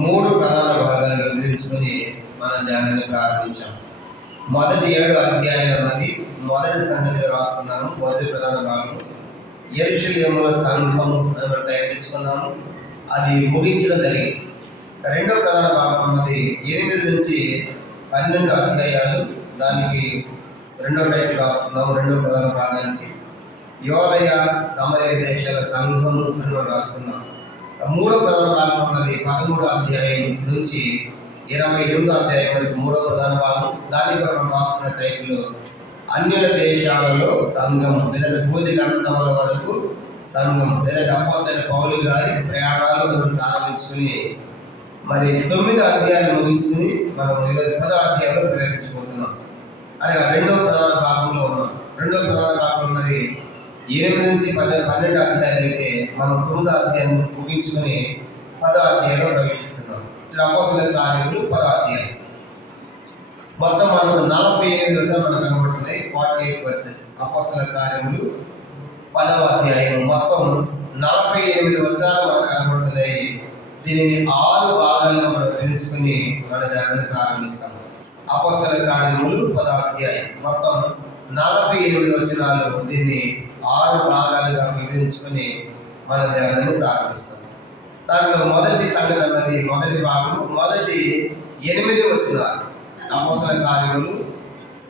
మూడు ప్రధాన భాగాలుగా విభజించుకొని మన ధ్యానాన్ని ప్రారంభించాం. మొదటి 7 అధ్యాయాలు అన్నది మొదటి సంగతిగా రాసుకున్నాము. మొదటి ప్రధాన భాగం యెరూషలేములో సంఘము అని మనం టైటిల్ ఇచ్చుకున్నాము. అది ముగించడం జరిగింది. రెండో ప్రధాన భాగం అన్నది 8 నుంచి 12 అధ్యాయాలు. దానికి రెండో టైటిల్ రాసుకున్నాము. రెండో ప్రధాన భాగానికి యోదయ సమరయ దేశాల సంఘము అని మనం రాసుకున్నాం. మూడో ప్రధాన భాగం అన్నది 13 అధ్యాయం నుంచి 28 అధ్యాయం వరకు మూడో ప్రధాన భాగం. దానికి మనం రాసుకున్న టైటిల్ అన్యుల దేశాలలో సంఘం, లేదంటే బూది గంధముల వరకు సంఘం, లేదంటే అపోస్తలుడైన పౌలు గారి ప్రయాణాలు మనం ప్రారంభించుకుని మరి 9 అధ్యాయాలు ముగించుకుని మనం 10వ అధ్యాయంలో ప్రవేశించబోతున్నాం. అనగా రెండో ప్రధాన భాగంలో ఉన్నాం. రెండో ప్రధాన భాగం ఉన్నది 8 నుంచి 12 అధ్యాయాలు అయితే మనం 9వ అధ్యాయం ముగించుకొని 10వ అధ్యాయంలో ప్రవేశిస్తున్నాం. అపోస్తలుల కార్యములు 10వ అధ్యాయం. మొత్తం మనకు 48 వచనాలు మనకు కనబడుతున్నాయి. 48 వర్సెస్. అపోస్తలుల కార్యములు 10వ అధ్యాయం మొత్తం 48 వచనాలు మనకు కనబడుతున్నాయి. దీనిని 6 భాగాలుగా మనం విభజించుకొని మన ధ్యానాన్ని ప్రారంభిస్తాం. అపోస్తలుల కార్యములు 10వ అధ్యాయం మొత్తం 48 వచనాలు. దీన్ని 6 భాగాలుగా విభజించుకొని మన ధ్యానాన్ని ప్రారంభిస్తాం. దాంట్లో మొదటి సంగతి అన్నది మొదటి భాగం, మొదటి 8 వచనాలు. అపోస్తలుల కార్యములు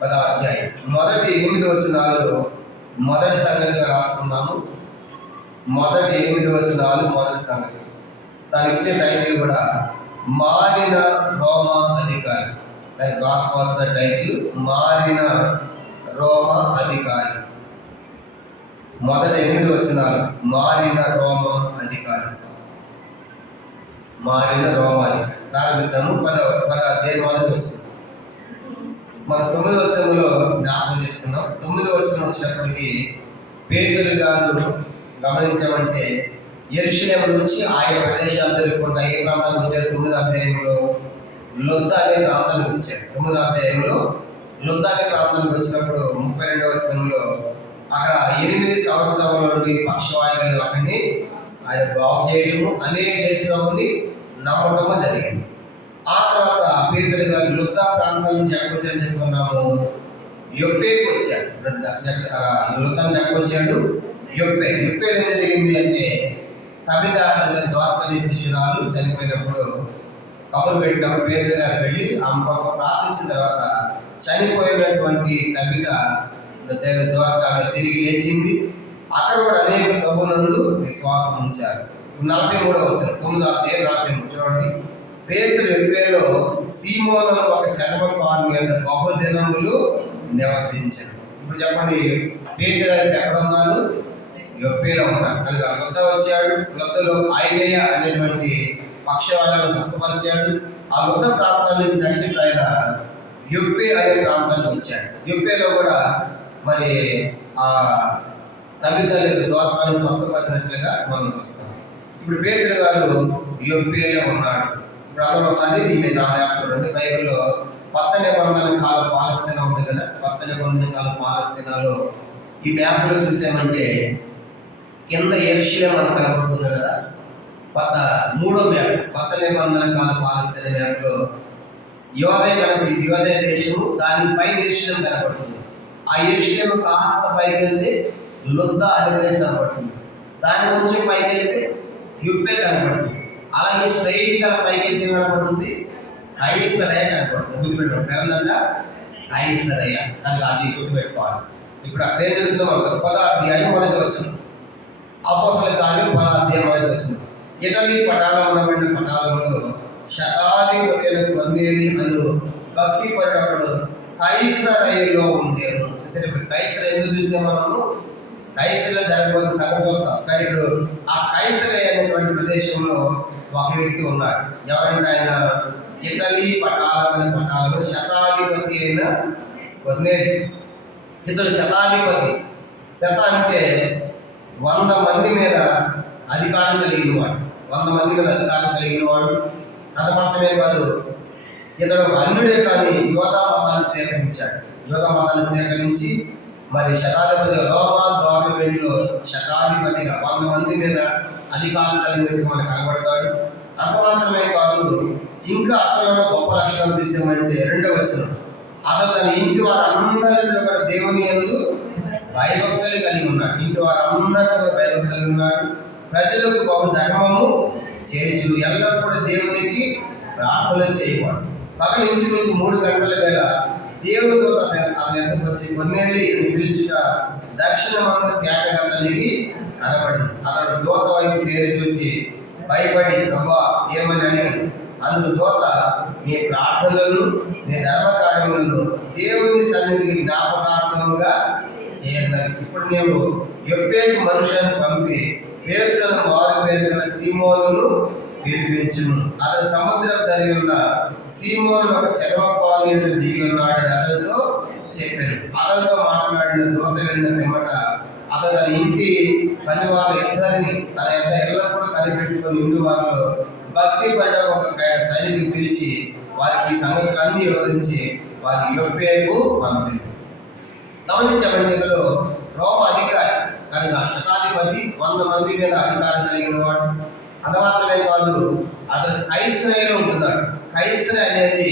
10వ అధ్యాయం మొదటి 8 వచనాలు మొదటి సంగతిగా రాసుకుందాము. మొదటి 8 వచనాలు మొదటి సంగతి. దానికి ఇచ్చే టైటిల్ కూడా మారిన రోమా అధికారి. దానికి రాసుకోవాల్సిన టైటిల్ మారిన రోమా అధికారి. మొదటి 8 వచనాలు మారిన రోమా అధికారి. మారిన రోమా అధికారి. ప్రారంభిద్దాము. 10వ అధ్యాయం మొదటి వచనం. మనం 9వ వచనంలో జ్ఞాపకం చేసుకున్నాం. 9వ వచనం వచ్చినప్పటికీ పేతురు గారు గమనించామంటే యెరూషలేము నుంచి ఆయా ప్రదేశాలు జరుగుకుంటా ఏ ప్రాంతానికి వచ్చాడు? 9వ అధ్యాయంలో లొద్ద అనే ప్రాంతానికి వచ్చాడు. 9వ అధ్యాయంలో లొద్ద అనే ప్రాంతానికి వచ్చినప్పుడు 32వ వచనంలో అక్కడ 8 సంవత్సరాల నుండి పక్షవాయువులు అక్కడిని ఆయన బాగు చేయడము, అనేక దేశంలోని నమ్మటము జరిగింది. ఆ తర్వాత పేతురు గారు లొద్ద ప్రాంతం నుంచి ఎక్కడికి వచ్చాడని చెప్పుకున్నాము. యొప్పేకి వచ్చాడు. లొద్దని చెప్పొచ్చాడు. యొప్పేలో ఏం జరిగింది అంటే తబిత లేదా ద్వారకలి శిష్యురాలు చనిపోయినప్పుడు కబురు పెట్టినప్పుడు పేతురు గారు వెళ్ళి ఆమె కోసం ప్రార్థించిన తర్వాత చనిపోయినటువంటి తబిత ద్వారక తిరిగి లేచింది. అక్కడ కూడా అనేక ప్రభునందు విశ్వాసం ఉంచారు. 43వ వచనం 9వ అధ్యాయం 43 చూడండి. పేతురు యొప్పేలో సీమోను ఒక చర్మకారు మీద బహుదినములు నివసించారు. ఇప్పుడు చెప్పండి, పేతురు గారు ఎక్కడ ఉన్నాడు? యొప్పేలో ఉన్నాడు. కనుక లొద్ద వచ్చాడు. లొద్దలో ఐనేయ అనేటువంటి పక్షవాయువులను స్వస్థపరిచాడు. ఆ లొద్ద ప్రాంతం నుంచి నెక్స్ట్ ఆయన యొప్పే అనే ప్రాంతానికి వచ్చాడు. యొప్పేలో కూడా మరి ఆ తబిత లేదా ద్వారకాన్ని స్వస్థపరిచినట్లుగా మనం చూస్తాం. ఇప్పుడు పేతురు గారు యొప్పేలో ఉన్నాడు. ఇప్పుడు అందరూ ఒకసారి ఈమె నా మ్యాప్ చూడండి. బైబిల్లో కొత్త నిబంధన కాలం పాలస్తీనా ఉంది కదా. కొత్త నిబంధన కాలం పాలస్తీనాలో ఈ మ్యాప్లో చూసామంటే కింద యెరూషలేము అని కనబడుతుంది కదా. 3వ మ్యాప్ కొత్త నిబంధన కాలం పాలస్తీనా మ్యాప్లో యోదయ కనబడి యోదయ దేశము, దాని పైన యెరూషలేము కనబడుతుంది. ఆ యెరూషలేము కాస్త పైకి వెళ్తే లొద్ద అనే ప్లేస్ కనబడుతుంది. దాని కొంచెం పైకి వెళ్తే యొప్పే కనబడుతుంది. అలాగే స్ట్రైట్ గా పైకి వెళ్తే కనబడుతుంది కైసరయ కనబడుతుంది. గుర్తుపెట్టుకోండి. పేరంతా కైసరయ. కనుక అది గుర్తుపెట్టుకోవాలి. ఇప్పుడు అక్కడ ఏం జరుగుతుందో మనం 10వ అధ్యాయం మొదటి వచనం. అపోస్తలుల కార్యం 10వ అధ్యాయం మొదటి వచనం. ఇటలీ పటాలమున పటాలంలో శతాధిపతి కొర్నేలి అను భక్తి పరుడప్పుడు కైసరయలో ఉండేను. చూసారు, ఇప్పుడు కైసర ఎందుకు చూస్తే మనము కైసరలో జరగబోతే సగం చూస్తాం. కానీ ఇప్పుడు ఆ కైసరయ అనేటువంటి ప్రదేశంలో ఒక వ్యక్తి ఉన్నాడు. ఎవరంటే ఆయన ఇటలీ పటాలంలో శతాధిపతి అయిన కొర్నేలి. ఇతడు శతాధిపతి. శత అంటే 100 మంది మీద అధికారం కలిగిన వాడు. 100 మంది మీద అధికారం కలిగిన వాడు. అది మాత్రమే కాదు, ఇతడు ఒక అన్యుడే కానీ యోధా మతాన్ని స్వీకరించాడు. యోధా మతాన్ని స్వీకరించి మరి శతాధిపతి రోమా గవర్నమెంట్లో శతాధిపతిగా 100 మంది మీద అధికారం కలిగిన వ్యక్తి మనకు కనబడతాడు. అంత మాత్రమే కాదు, ఇంకా అతనిలో గొప్ప లక్షణాలు చూసామంటే 2వ వచనం, అతను తన ఇంటి వారందరితో కూడా దేవుని యందు భయభక్తులు కలిగి ఉన్నాడు. ఇంటి వారందరితో కూడా భయభక్తులు కలిగి ఉన్నాడు. ప్రజలకు బహు ధర్మము చేర్చు, ఎల్లప్పుడూ దేవునికి ప్రార్థన చేయవాడు. పగలు ఇంచుమించు 3 గంటల వేళ దేవుని దూత అతని ఎంతకు వచ్చి కొన్నేళ్ళు అని పిలుచుట దక్షిణమంత తేటగతనికి కనబడింది. అతడు దూత వైపు తేరి చూచి భయపడి ప్రభా ఏమని అడిగాను. అందుకు దూత, నీ ప్రార్థనలను నీ ధర్మ కార్యములను దేవుని సన్నిధికి జ్ఞాపకార్థముగా చేయన్నది. ఇప్పుడు నీవు యొప్పేకు మనుషులను పంపి పేతులను వారి పేరు గల సీమోనును పిలిపించును. అతడు సముద్రం ధరి ఉన్న సీమోను ఒక చర్మపాలు దిగి ఉన్నాడని అతనితో చెప్పారు. అతనితో మాట్లాడిన దూత వెళ్ళిన పిమ్మట అతను తన ఇంటి పని వాళ్ళ ఇద్దరిని తన ఎంత ఎల్లప్పుడూ కనిపెట్టుకుని ఇంటి వారిలో భక్తి పడ్డ ఒక సైనికుని పిలిచి వారికి సంగతులన్నీ వివరించి వారి యొప్పేకు పంపారు. గమనించబడిన ఇందులో రోమ అధికారి కనుక శతాధిపతి 100 మంది మీద అధికారం కలిగిన వాడు. అంతమాత్రమే కాదు, అతను కైసరేలో ఉంటున్నాడు. కైసరే అనేది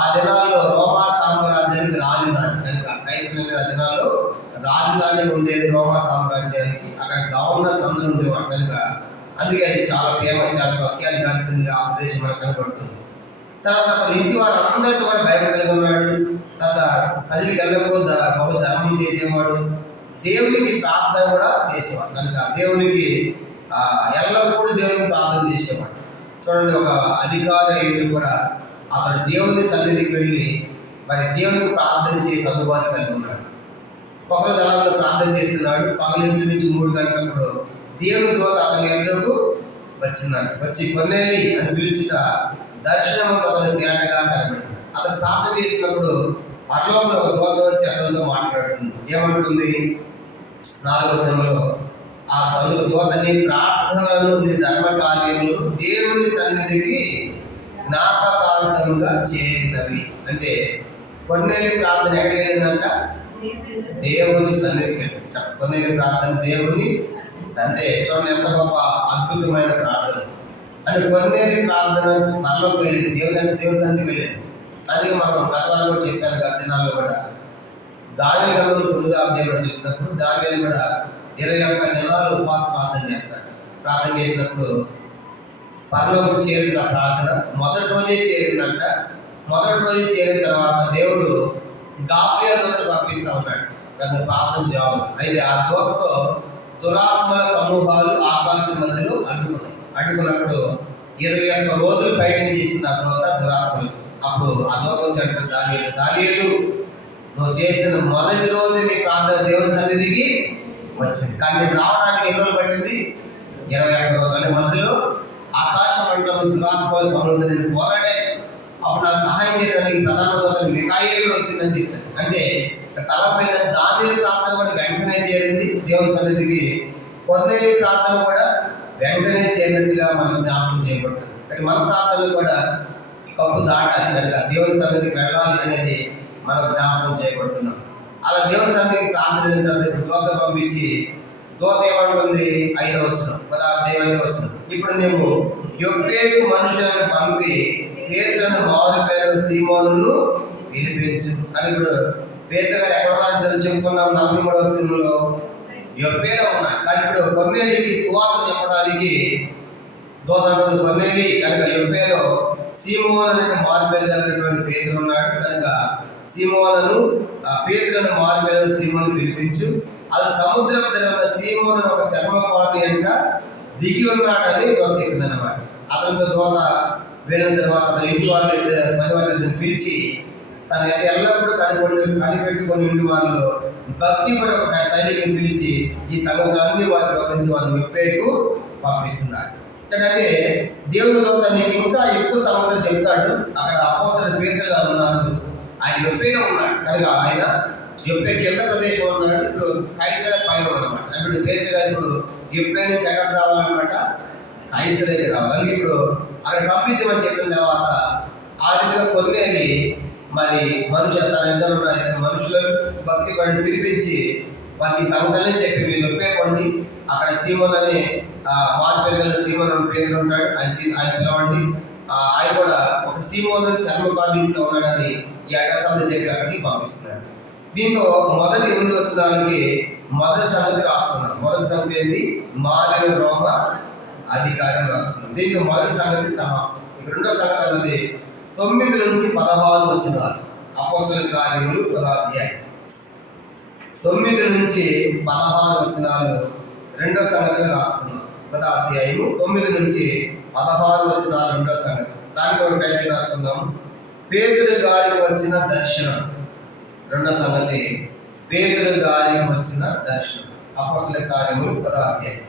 ఆ దినాల్లో రోమా సామ్రాజ్యానికి రాజధాని కనుక కైసరే ఆ దినాల్లో రాజధాని ఉండేది రోమా సామ్రాజ్యానికి. అక్కడ గవర్నర్స్ అందరూ ఉండేవాడు కనుక అందుకే అది చాలా ఫేమస్, చాలా ప్రఖ్యాతి గాంచింది ఆ ప్రదేశం మనకు కనబడుతుంది. తర్వాత అతను ఇంటి వారందరితో కూడా భయం కలిగి ఉన్నాడు. తర్వాత ప్రజలకి ఎల్లప్పుడూ బహు ధర్మం చేసేవాడు. దేవునికి ప్రార్థన కూడా చేసేవాడు కనుక దేవునికి ఎల్లప్పుడూ దేవునికి ప్రార్థన చేసేవాడు. చూడండి, ఒక అధికారి ఇంటి కూడా అతడు దేవుని సన్నిధికి వెళ్ళి మరి దేవునికి ప్రార్థన చేసి అనుభవాన్ని కలిగి ఉన్నాడు. ఒకరోజు అలా ప్రార్థన చేస్తున్నాడు. పగలించుమించు 3 గంటలప్పుడు దేవుని దూత అతని ఎందుకు వచ్చిందంట. వచ్చి కొన్నేలి అని పిలుచుట దర్శనము అతని తేటగా కనబడింది. అతను ప్రార్థన చేసినప్పుడు పరలోకంలో ఒక దూత వచ్చి అతనితో మాట్లాడుతుంది. ఏమంటుంది? 4వ వచనంలో, ఆ తల్లి దూత నీ ప్రార్థనలు నీ ధర్మ కార్యములు దేవుని సన్నిధికి జ్ఞాపకార్థముగా చేరినవి. అంటే కొన్నేలి ప్రార్థన ఎక్కడికి వెళ్ళిందంట? దేవుని సన్నిధికి వెళ్ళి. కొన్నేలి ప్రార్థన దేవుని అంటే చూడండి ఎంత గొప్ప అద్భుతమైన ప్రార్థన. అంటే కొన్నేలి ప్రార్థన మనలోకి వెళ్ళింది, దేవుని సన్నిధికి వెళ్ళింది. అందుకే మనం గతంలో కూడా చెప్పాను, గత దినాల్లో కూడా దానియేలు గ్రంథం 9వ అధ్యాయంలో చూసినప్పుడు దానియేలు కూడా 21 దినాలు ఉపవాస ప్రార్థన చేస్తాడు. ప్రార్థన చేసినప్పుడు పరలోకం చేరింది ఆ ప్రార్థన. మొదటి రోజే చేరిందంట. మొదటి రోజే చేరిన తర్వాత దేవుడు గాబ్రియల్ దూతను పంపిస్తూ ఉన్నాడు దాని ప్రార్థన జవాబు. అయితే ఆ దూతతో దురాత్మల సమూహాలు ఆకాశం మధ్యలో అడ్డుకున్నప్పుడు 21 రోజులు ఫైటింగ్ చేసిన ఆ దూత దురాత్మలు. అప్పుడు ఆ దూత వచ్చి అంటాడు దానియేలు నువ్వు చేసిన మొదటి రోజు నీ ప్రార్థన దేవుని సన్నిధికి వచ్చింది. కానీ రావడానికి ఎన్ని రోజులు పట్టింది? 21 రోజులు. అంటే మధ్యలో ఆకాశం మంటలు దురాత్మల సముద్రం పోరాడే. అప్పుడు నాకు సహాయం చేయడానికి ప్రధాన దూత మిఖాయేలు కూడా వచ్చిందని చెప్తాను. అంటే తలపైన దానియేలు ప్రార్థన కూడా వెంటనే చేరింది దేవుని సన్నిధికి. కొన్నేలి ప్రార్థన కూడా వెంటనే చేరినట్టుగా మనం జ్ఞాపకం చేయబడుతుంది. కానీ మన ప్రార్థనలు కూడా ఈ కప్పు దాటాలి కనుక దేవుని సన్నిధికి వెళ్ళాలి అనేది మనం జ్ఞాపకం చేయబడుతున్నాం. అలా దేవుని సన్నిధికి ప్రార్థన తర్వాత ఇప్పుడు దూత పంపించి దూత ఏమంటుంది? 5వ వచనం, 5వ వచనం. ఇప్పుడు నువ్వు యొప్పేకు మనుషులను పంపి పేతులను వారి పేరు సీమోనును పిలిపించు అని. ఇప్పుడు పేతురు గారు ఎక్కడ ఉన్నారని చెప్పుకున్నాం. 43వ వచనంలో యొప్పేలో ఉన్నాడు. కానీ ఇప్పుడు కొన్నేలికి సువార్త చెప్పడానికి దూత అంటుంది కొన్నేలి కనుక యొప్పేలో సీమోను అనే మారు పేరు కలిగినటువంటి పేతురు ఉన్నాడు కనుక సీమోను పేతులను మారు పేరు సీమోను పిలిపించు. అది సముద్రం దగ్గర సీమోను ఒక చర్మపాని అంట దిగి ఉన్నాడని దూత చెప్పింది అన్నమాట. అతనితో దూత వెళ్ళిన తర్వాత అతని ఇంటి వాళ్ళు పని వాళ్ళని పిలిచి తన ఎల్లప్పుడూ కనిపెట్టుకొని ఇంటి వాళ్ళలో భక్తి పడి ఒక సైనికుని పిలిచి ఈ సంగతులన్నీ వారు గమనించి వారిని యొప్పేకు పంపిస్తున్నాడు. ఎందుకంటే దేవుని దూత నీకు ఇంకా ఎక్కువ సంగతులు చెప్తాడు. అక్కడ అపోస్తలుడు పేతురు గారు ఉన్నారు, ఆయన యొప్పేలో ఉన్నాడు కనుక ఆయన యొప్పే కింద ప్రదేశం ఉన్నాడు. ఇప్పుడు కైసరే పైన అనమాట. ఇప్పుడు పేతురు గారు ఇప్పుడు యొప్పే నుంచి ఎక్కడ రావాలన్నమాట? కైసరేకి రావాలి. అందుకే ఇప్పుడు అక్కడ పంపించమని చెప్పిన తర్వాత ఆ రీతిగా కొన్నేలి మరి తన ఇద్దరు మనుషులను భక్తి పడిని పిలిపించి వారికి సంగతులనే చెప్పి మీరు ఒప్పేకోండి, అక్కడ సీమోన్ అనే మార్పెరిగల సీమోన్ అని పేరు ఉంటాడు, ఆయన పిలవండి. ఆయన కూడా ఒక సీమోన్ చర్మకారు ఇంట్లో ఉన్నాడని ఈ అడ్రస్ అంతా చెప్పి అక్కడికి పంపిస్తున్నారు. దీంతో మొదటి 8 వచనాలకి మొదటి సంగతి రాసుకున్నాం. మొదటి సంగతి ఏంటి? మారిన రోమ అధికారం రాసుకున్నాం. దీంట్లో మొదటి సంగతి సమాప్తం. రెండో సంగతి అన్నది 9 నుంచి 16 వచనాలు. అపోస్తలుల కార్యములు 10వ అధ్యాయం 9 నుంచి 16 వచనాలు రెండో సంగతిగా రాసుకున్నాం. 10వ అధ్యాయము 9 నుంచి 16 వచనాలు రెండో సంగతి. దానికి ఒక టైటిల్ రాసుకుందాం, పేతురు గారికి వచ్చిన దర్శనం. రెండో సంగతి పేతురు గారికి వచ్చిన దర్శనం. అపోస్తలుల కార్యములు 10వ అధ్యాయం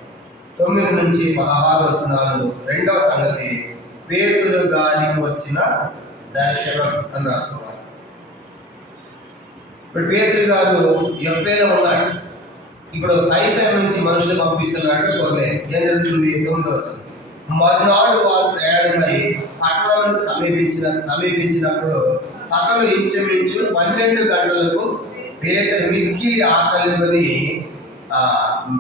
9 నుంచి 16 వచనాలు రెండవ సంగతి పేతురు గారికి వచ్చిన దర్శనం అని రాసుకోవాలి. ఇప్పుడు పేతురు గారు యొప్పేలో ఉన్నాడు. ఇప్పుడు కైసర్ నుంచి మనుషులు పంపిస్తున్నాడు కొర్నేలి. ఏం జరుగుతుంది? 9వ వచనం, మరునాడు వారు ప్రయాణమై పట్టణానికి సమీపించినప్పుడు పగలు ఇంచుమించు 12 గంటలకు పేతురు మిక్కిలి ఆకలి కొని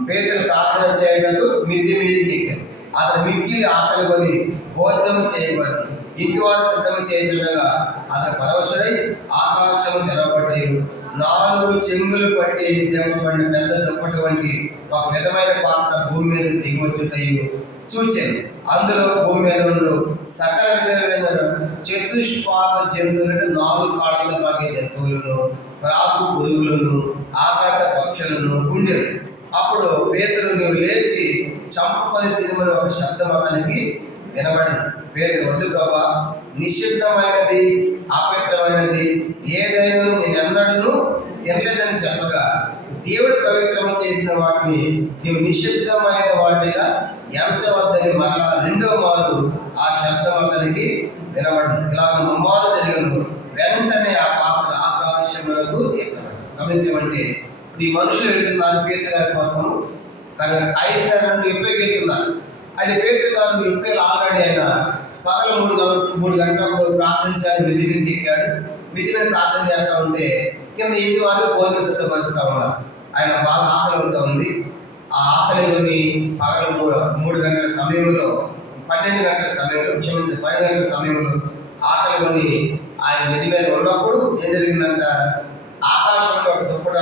పేతురు ప్రార్థన చేయటకు మిద్ది మీదకి ఎక్కారు. అతను మిక్కిలి ఆకలి కొని భోజనం చేయబడి ఇంటి వారు సిద్ధం చేయుచుండగా అతను పరవశుడై ఆకాశము తెరవబడ్డాయి. 4 చెంగులు పట్టి తెంపబడిన పెద్ద దుప్పటి వంటి ఒక విధమైన పాత్ర భూమి మీద దిగివచ్చుటయు చూచాను. అందులో భూమి మీద సకల విధమైన చతుష్పాద జంతువులను, 4 కాళ్ళతో పాకే జంతువులను, రాకు పురుగులను, ఆకాశ పక్షులను ఉండేవి. అప్పుడు పేతురు, నీవు లేచి చంపుకొని తినమని ఒక శబ్దం అతనికి వినబడింది. పేతురు, వద్దు ప్రభా, నిషిద్ధమైనది అపవిత్రమైనది ఏదైనా నేను ఎన్నడూ తినలేదని చెప్పగా, దేవుడు పవిత్రము చేసిన వాటిని నీవు నిషిద్ధమైన వాటిగా ఎంచవద్దని మరలా 2వ మారు ఆ శబ్దం అతనికి వినబడింది. ఇలాగ 3 మారు జరిగను. వెంటనే ఆ పాత్ర ఆకాశములకు ఎత్తబడింది. గమనించమంటే ఇప్పుడు ఈ మనుషులు వెళ్తున్నారు పేతురు గారి కోసం, కానీ కైసర్ నుండి యొప్పేకి వెళ్తున్నారు. అది పేతురు గారు యొప్పేలు ఆల్రెడీ ఆయన పగలు 3 గంటలప్పుడు ప్రార్థించాలని మిద్ది మీదకి ఎక్కాడు. మిద్ది మీద ప్రార్థన చేస్తూ ఉంటే కింద ఇంటి వారు భోజనం సిద్ధపరుస్తూ ఉన్నారు. ఆయన బాగా ఆకలి అవుతా ఉంది. ఆ ఆకలిని పగలు 3 గంటల సమయంలో 12 గంటల సమయంలో 12 గంటల సమయంలో ఆకలి కొని ఆయన మిద్ది మీద ఉన్నప్పుడు ఏం జరిగిందంట? ఆకాశంలో ఒక దుప్పటి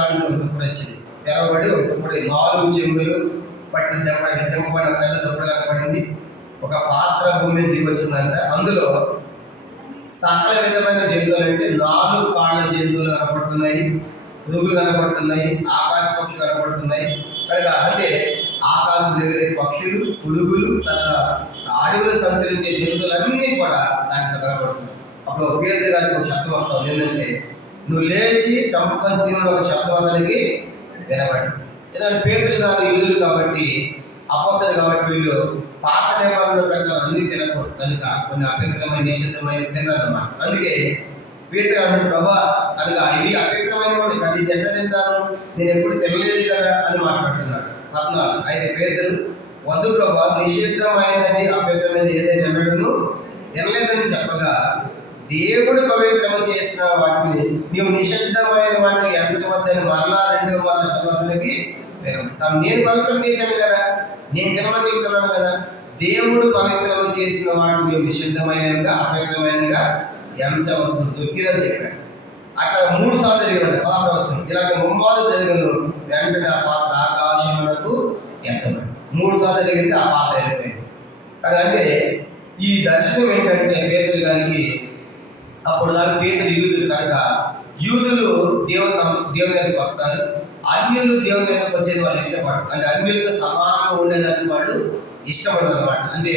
వచ్చింది, తెరవబడి ఒక దుప్పటి 4 చెంగులు పట్టిన తెంపబడిన పెద్ద దుప్పటి కనపడింది. ఒక పాత్ర భూమి మీద దిగి వచ్చిందంట. అందులో సకల విధమైన జంతువులు, అంటే 4 కాళ్ళ జంతువులు కనపడుతున్నాయి, పురుగులు కనపడుతున్నాయి, ఆకాశ పక్షులు కనపడుతున్నాయి. కనుక అంటే ఆకాశం ఎగిరే పక్షులు, పురుగులు, అడవులు సంచరించే జంతువులన్నీ కూడా దాంట్లో కనపడుతున్నాయి. అప్పుడు పేతురు గారికి ఒక శబ్దం వస్తుంది, ఏంటంటే నువ్వు లేచి చంపుకొని తినని ఒక శబ్దం అతనికి వినబడింది. ఎందుకంటే పేతురు గారు యూదులు కాబట్టి, అపోస్తలులు కాబట్టి వీళ్ళు పాత నిబంధనల ప్రకారం అన్ని తినకూడదు. కనుక కొన్ని అపవిత్రమైన నిషిద్ధమైన తినాలన్నమాట. అందుకే పేతురు అంటే, ప్రభా కనుక ఇవి అపవిత్రమైనవి కానీ ఇది ఎట్లా తింటాను, నేను ఎప్పుడు తినలేదు కదా అని మాట్లాడుతున్నాడు. 14 అయితే పేతురు, వద్దు ప్రభా, నిషిద్ధమైనది అపవిత్రమైనది ఏదైతే అన్నడను తినలేదని చెప్పగా, దేవుడు పవిత్రము చేసిన వాటిని నీవు నిషిద్ధమైన వాటిని ఎంచవద్దని మరలా 2వ మారు శబ్దానికి నేను పవిత్రం చేశాను కదా, నేను తినమని చెప్తున్నాను కదా. దేవుడు పవిత్రము చేసిన వాటిని నీవు నిషిద్ధమైనవిగా అపవిత్రమైనవిగా ఎంచవద్దు దొక్కిరని చెప్పాడు. అక్కడ 3 సార్లు జరిగిందండి. 16వ వచనం, ఇలాగ 3 మారు జరిగిన వెంటనే ఆ పాత్ర ఆకాశమునకు ఎత్తబడి 3 సార్లు జరిగింది, ఆ పాత్ర వెళ్ళిపోయింది. కానీ అంటే ఈ దర్శనం ఏంటంటే పేతురు గారికి, అప్పుడు దాకా పేతురు యూదులు కనుక యూదులు దేవుని మీదకి వస్తారు, అన్యులు దేవుని మీదకి వచ్చేది వాళ్ళు ఇష్టపడరు. అంటే అన్యులతో సమానంగా ఉండేదానికి వాళ్ళు ఇష్టపడదు అనమాట. అంటే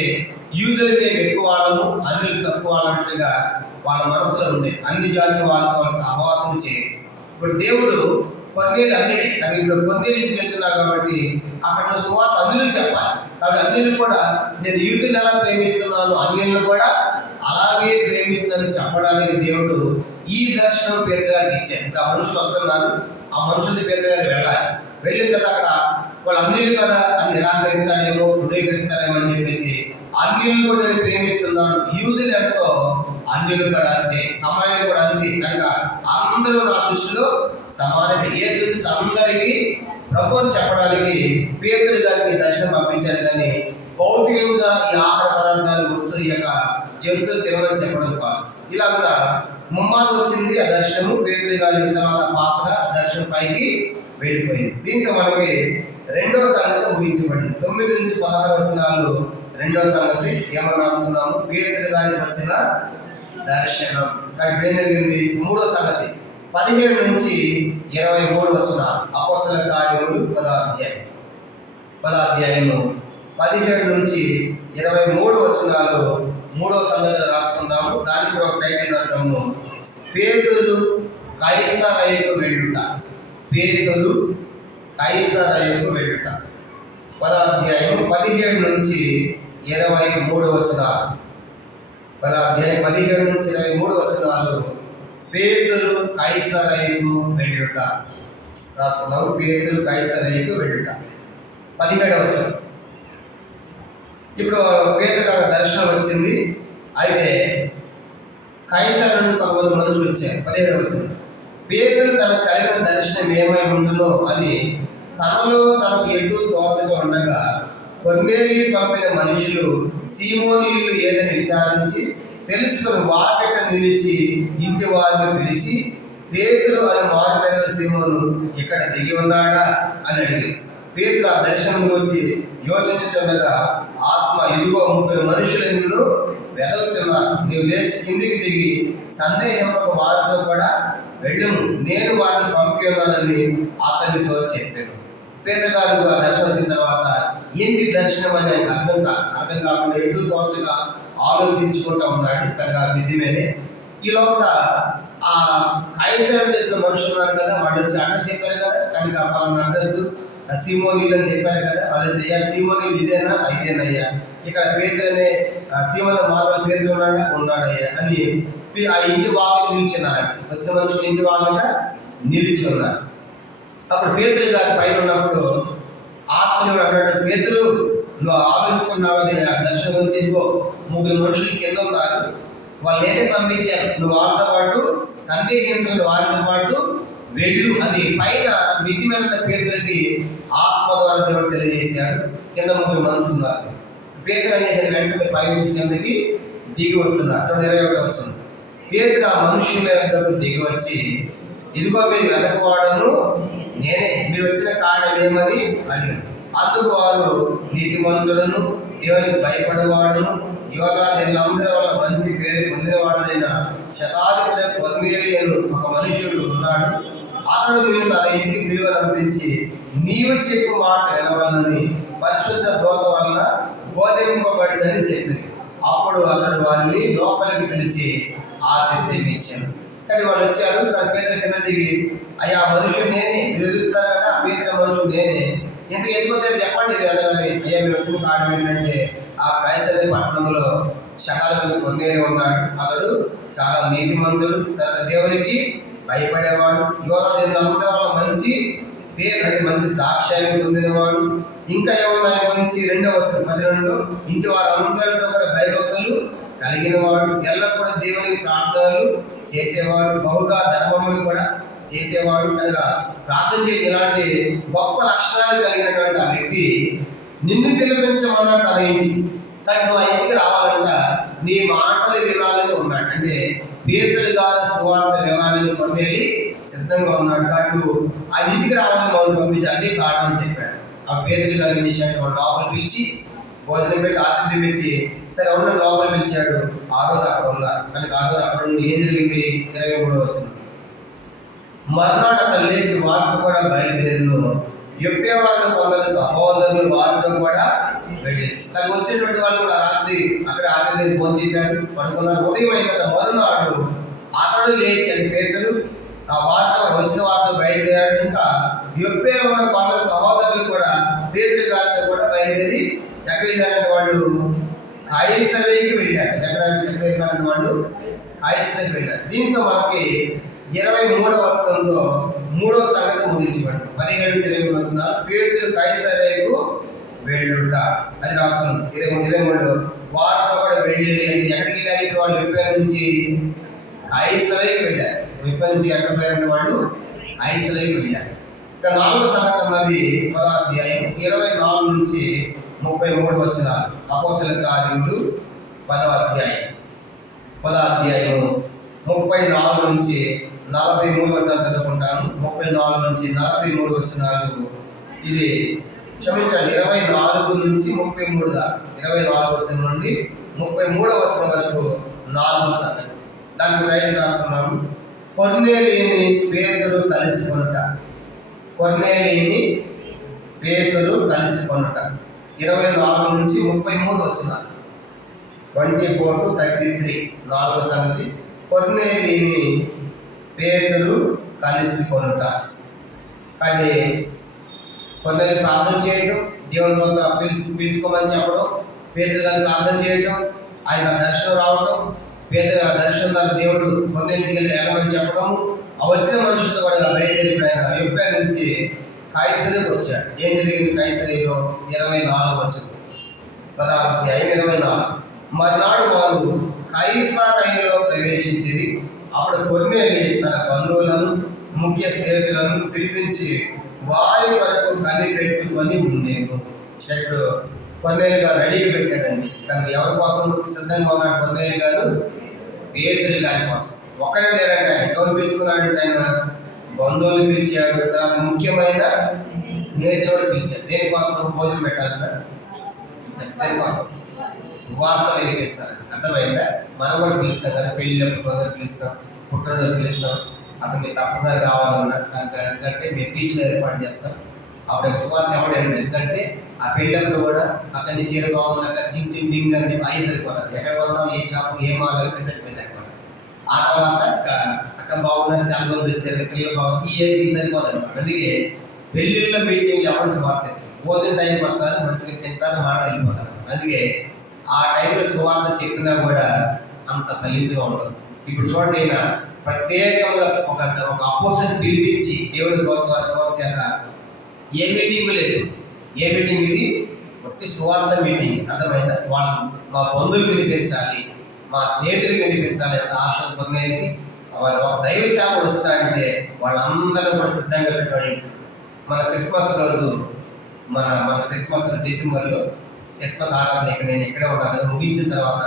యూదులకే ఎక్కువ వాళ్ళను, అన్యులు తక్కువ వాళ్ళన్నట్టుగా వాళ్ళ మనసులో ఉండేది. అన్ని జాతి వాళ్ళతో వాళ్ళ సహవాసం చేయదు. ఇప్పుడు దేవుడు కొన్నేళ్ళు అన్నిటి, కానీ ఇప్పుడు కొన్నేళ్ళకి వెళ్తున్నారు కాబట్టి అక్కడ సువార్త అన్యులు చెప్పాలి. కాబట్టి అన్యులు కూడా నేను యూదులు ఎలా ప్రేమిస్తున్నాను, అన్యులను కూడా అలాగే ప్రేమిస్తానని చెప్పడానికి దేవుడు ఈ దర్శనం పేతురు గారికి ఇచ్చాడు. ఇంకా మనుషులు వస్తున్నారు, ఆ మనుషుల్ని పేతురు గారికి వెళ్ళాలి. వెళ్ళిన తర్వాత అక్కడ వాళ్ళు అన్యులు కదా అని నిరాకరిస్తాడేమో, ధృవీకరిస్తాడేమో అని చెప్పేసి అన్యులు కూడా నేను ప్రేమిస్తున్నాను, యూదులు ఎంతో అన్యులు కూడా అంతే, సమానులు కూడా అంతే, కనుక అందరూ నా దృష్టిలో సమానమే. యేసు అందరికీ ప్రభు అని చెప్పడానికి పేతురు గారికి దర్శనం పంపించాడు, కానీ భౌతికంగా ఈ ఆహార పదార్థాలు వస్తూ ఈ యొక్క జంతువు తినమని చెప్పడం కాదు. ఇలాగా ముమ్మారు వచ్చింది ఆ దర్శనము. పేతురు గారి తర్వాత పాత్ర ఆ దర్శనం పైకి వెళ్ళిపోయింది. దీంతో మనకి రెండవ సంగతి ముగించబడింది. 9 నుంచి 16 వచనాలు రెండవ సంగతి ఏమని రాసుకున్నాము? పేతురు గారికి వచ్చిన దర్శనం. కానీ ఇప్పుడు ఏం జరిగింది? మూడో సంగతి 17 నుంచి 23 వచనాలు. అపోస్తలుల కార్యములు 10వ అధ్యాయము 17 నుంచి 23 వచనాలు మూడో సంగతి రాసుకుందాము. దానికి ఒక టైటిల్ రాద్దాము: పేతురు కైసరయుకు వెళ్ళుట. పేతురు కైసరయుకు వెళ్ళుట. 10వ అధ్యాయం 17 నుంచి 23 వచనాలు. 10వ అధ్యాయం 17 నుంచి 23 వచనాలు. పేతురు కైసరయుకు వెళ్ళుట రాసుకుందాము. పేతురు కైసరయుకు వెళ్ళుట. 17వ వచనం. ఇప్పుడు పేతురు దర్శనం వచ్చింది. అయితే కైసరు నుండి కొంతమంది మనుషులు వచ్చారు. 17వ వచనం. పేతురు తనకు కలిగిన దర్శనం ఏమై ఉండునో అని తనలో తనకు ఎటు తోచక ఉండగా కొర్నేలియు పంపిన మనుషులు సీమోనీయులు ఏదని విచారించి తెలుసుకుని వాకిట నిలిచి ఇంటి వారిని పిలిచి, పేతురు అని మారుపేరు సీమోను ఇక్కడ దిగి ఉన్నాడా అని అడిగి, పేతురు ఆ దర్శనం గురించి యోచించుచుండగా ఆత్మ, ఇదిగో 3 మనుషులు నిన్ను వెదవుచున్నారు. నీవు లేచి కిందికి దిగి సందేహంలో వారితో కూడా వెళ్ళుము, నేను వారిని పంపి ఉన్నానని అతనితో చెప్పాను. పేతురు గారు ఆ దర్శనం వచ్చిన తర్వాత ఏంటి దర్శనం అని ఆయన అర్థం కాకుండా ఎటు తోచగా ఆలోచించుకుంటూ ఉన్నాడు. తన విధి మీదే ఈ లోపల ఆ కైసరు చేసిన మనుషులు ఉన్నారు కదా, వాళ్ళు వచ్చి అడ్రస్ చెప్పారు కదా, కనుక వాళ్ళని అడ్రస్ సీమోనీలు అని చెప్పారు కదా, వాళ్ళు చెయ్య సీమోనీలు ఇదేనా? ఇదేనయ్యా. ఇక్కడ పేతురు అనే సీమోన మామూలు పేతురు ఉన్నాడయ్యా అని ఆ ఇంటి వాకిట నిలిచి ఉన్నారంట. వచ్చిన మనుషులు ఇంటి వాకిట నిలిచి ఉన్నారు. అప్పుడు పేతురు గారి పైన ఉన్నప్పుడు ఆత్మదేవుడు అన్నాడు, పేతురు నువ్వు ఆలోచించుకున్నావు అది ఆ దర్శనం గురించి. ఇదిగో 3 మనుషులు కింద ఉన్నారు, వాళ్ళు నేనే పంపించాను, నువ్వు వారితో పాటు సందేహించుకుని వారితో పాటు వెళ్ళు అని పైన మితి మీద పేతురుకి ఆత్మ ద్వారా దేవుడు తెలియజేశాడు. కింద 3 మనుషులు ఉన్నారు. పేతురు అనేసి వెంటనే పైనుంచి కిందకి దిగి వస్తున్నారు. 21 వచ్చింది. పేతురు ఆ మనుషుల యొద్దకు దిగి వచ్చి, ఇదిగో మీరు వెతకవాడను నేనే, మీరు వచ్చిన కారణం ఏమని అడిగాను. అందుకు వారు, నీతిమంతుడను దేవునికి భయపడేవాడును యోధా జిల్లాందరి వల్ల మంచి పేరు పొందినవాడైన శతాధిపతి కొర్నేలియు అని ఒక మనుషుడు ఉన్నాడు. అతడు నిన్ను తన ఇంటికి పిలువనంపించి నీవు చెప్పు మాట వినవలనని పరిశుద్ధ దూత వలన బోధింపబడిందని చెప్పింది. అప్పుడు అతడు వారిని లోపలికి పిలిచి ఆతిథ్యం ఇచ్చాను. కానీ వాళ్ళు వచ్చారు. తన పేదల కింద దిగి, అయ్యా మనుషుడు నేనే, మీరు ఎదుగుతారు కదా, పేదల మనుషుడు నేనే, ఎందుకు వచ్చారు చెప్పండి వెళ్ళగానే. అయ్యా మీరు వచ్చిన కారణం ఏంటంటే ఆ కైసరయ పట్టణంలో శతాధిపతి కొర్నేలియు ఉన్నాడు. అతడు చాలా నీతిమంతుడు, తన దేవునికి భయపడేవాడు, యోధా జనులందరి వల్ల మంచి పేరు, మంచి సాక్ష్యాన్ని పొందినవాడు. ఇంకా ఏమన్నా ఆయన గురించి 2వ వచనం 12, ఇంటి వారందరితో కూడా భయభక్తులు కలిగిన వాడు, ఎల్లప్పుడూ దేవునికి ప్రార్థనలు చేసేవాడు, బహుగా ధర్మములు కూడా చేసేవాడు. కనుక ప్రార్థన చేయడం ఇలాంటి గొప్ప లక్షణాలు కలిగినటువంటి ఆ వ్యక్తి నిన్ను పిలిపించమన్నాడు తన ఇంటికి. కానీ నువ్వు ఆ ఇంటికి రావాలంట నీ మాటలు వినాలని ఉన్నాడు. అంటే పేతురు గారు సువార్త వినాలని కొర్నేలి సిద్ధంగా ఉన్నాడు. కాబట్టి ఆ ఇంటికి రావాలని మమ్మల్ని పంపించి అది కారణం అని చెప్పాడు. ఆ పేతురు గారు ఏం చేశాడు? వాళ్ళు లోపల పిలిచి భోజనం పెట్టి ఆతిథ్యం ఇచ్చి, సరే ఉన్న లోపల పిలిచాడు. ఆ రోజు అక్కడ ఉన్నారు. కనుక ఆ రోజు అక్కడ ఉండి ఏం జరిగింది? 23వ వచనం. మర్నాడు అతను లేచి వారితో కూడా బయలుదేరిను. యొప్పేవారిని కొందరు సహోదరులు వారితో కూడా వెళ్ళి, కానీ వచ్చినటువంటి వాళ్ళు కూడా రాత్రి అక్కడ ఆతిథ్యం భోజనం చేశారు, పడుకున్నారు. ఉదయం అయిన కదా మరునాడు అతడు లేచి అని పేతురు ఆ వారితో వచ్చిన వారితో బయలుదేరాడు. ఇంకా యొప్పేలో ఉన్న కొందరు సహోదరులు కూడా పేతురు గారితో కూడా బయలుదేరి ఎక్కడ వెళ్ళారంటే వాళ్ళు కైసరయకి వెళ్ళారు. ఎక్కడ వెళ్ళారంటే వాళ్ళు కైసరయకి వెళ్ళారు. దీంతో మనకి 23వ వచనంలో 3వ సంగతి ముగించబడింది. 17 నుంచి 23 వచనాలు పేతురు కైసరయకు వెళ్ళుట అది రాస్తున్నాం. 23లో వారితో కూడా వెళ్ళేది అంటే ఎక్కడికి వెళ్ళారు? వాళ్ళు యొప్పే నుంచి కైసరయకి వెళ్ళారు. యొప్పే నుంచి ఎక్కడ పోయారంటే వాళ్ళు కైసరయకి వెళ్ళారు. ఇక 4వ సంగతి అన్నది 10వ అధ్యాయం 24 నుంచి 33 వచనాలు. అపోస్తలుల కార్యములు 10వ అధ్యాయం 34 నుంచి 43 వచనాలు చదువుకుంటాను. 34 నుంచి 43 వచనాలు. ఇది క్షమించండి, 24 నుంచి 33 దాకా, 24 వచనం నుండి 33వ వచనం వరకు 4వ సంగతి. దానికి రైట్ రాసుకున్నాము. కొర్నేలియుని పేతురు కలుసుకొనుట. కొర్నేలియుని పేతురు కలుసుకొనుట 24 నుంచి 33 వచనాలు. 24 to 33 4వ సంగతి. కొర్నేలియుని పేతురు కలుసుకొనుట. కానీ కొన్నేళ్ళు ప్రార్థన చేయడం, దేవుని దూత పిలుచుకోమని చెప్పడం, పేతురు గారు ప్రార్థన చేయడం, ఆయన దర్శనం రావడం, పేతురు గారి దర్శనం ద్వారా దేవుడు కొన్నింటికి వెళ్ళి వెళ్ళమని చెప్పడం, ఆ వచ్చిన మనుషులతో కూడా బయలుదేరి ఆయన యొప్ప నుంచి కైసరీకి వచ్చాడు. ఏం జరిగింది కైసరీలో? 24 వచనం 10వ అధ్యాయం 24. మర్నాడు వారు కైసరయలో ప్రవేశించి అప్పుడు కొర్నేలి తన బంధువులను ముఖ్య స్నేహితులను పిలిపించి వారి వరకు కనిపెట్టుకొని ఉండేను. చెట్టు కొర్నేలి గారు రెడీగా పెట్టాడండి. కానీ ఎవరి కోసం సిద్ధంగా ఉన్నాడు కొర్నేలి గారు? పేతురు గారి కోసం. ఒక్కడే లేడంటే ఆయన ఎవరు పిలుచుకున్నాడంటే ఆయన బంధువులు పిలిచాడు, తర్వాత ముఖ్యమైన స్నేహితులు పిలిచాడు. దేనికోసం? భోజనం పెట్టాలంట. దేనికోసం? సువార్త వినిపించాలి. అర్థమైందా? మనం కూడా పిలుస్తాం కదా, పెళ్ళిళ్ళప్పుడు కొందరు పిలుస్తాం, పుట్టినరోజు పిలుస్తాం, అక్కడ మీరు తప్పనిసరి కావాలన్నా దానికి. ఎందుకంటే మేము పీచులు ఏర్పాటు చేస్తాం. అప్పుడు సువార్త ఎవడండి? ఎందుకంటే ఆ పెళ్ళప్పుడు కూడా అక్కడి నుంచి చీర బాగుందాక చిమ్ చిమ్ డింగ్ అని అవి సరిపోతారు. ఎక్కడ కొన్నాం, ఏ షాపు, ఏ మాల్ అయితే సరిపోయింది అనమాట. ఆ తర్వాత అక్క బాగుందని చాలా మంది వచ్చారు, పిల్లలు బాగుంది, ఈ సరిపోతుంది అనమాట. అందుకే పెళ్ళిళ్ళ మీటింగ్లు ఎవరు సువార్త భోజనం టైంకి వస్తారు, మంచిగా తింటారు, మాట వెళ్ళిపోతారు. అందుకే ఆ టైంలో సువార్త చెప్పినా కూడా అంత ఫలితంగా ఉండదు. ఇప్పుడు చూడండి, ఈయన ప్రత్యేకంగా ఒక అపోజిట్ పిలిపించి దేవుని దూత చేత ఏ మీటింగ్ లేదు. ఏ మీటింగ్ ఇది? ఒకటి సువార్త మీటింగ్. అర్థమైందా? వాళ్ళు మా బంధువులు వినిపించాలి, మా స్నేహితులు వినిపించాలి అంత ఆశ కొన్నేళ్ళకి. ఒక దైవ సేవకుడు వస్తాడంటే వాళ్ళందరూ కూడా సిద్ధంగా పెట్టుకొని. మన క్రిస్మస్ రోజు మన క్రిస్మస్ డిసెంబర్లో క్రిస్మస్ ఆరాధన ఇక్కడ నేను ఇక్కడే ఉన్నా కదా, ముగించిన తర్వాత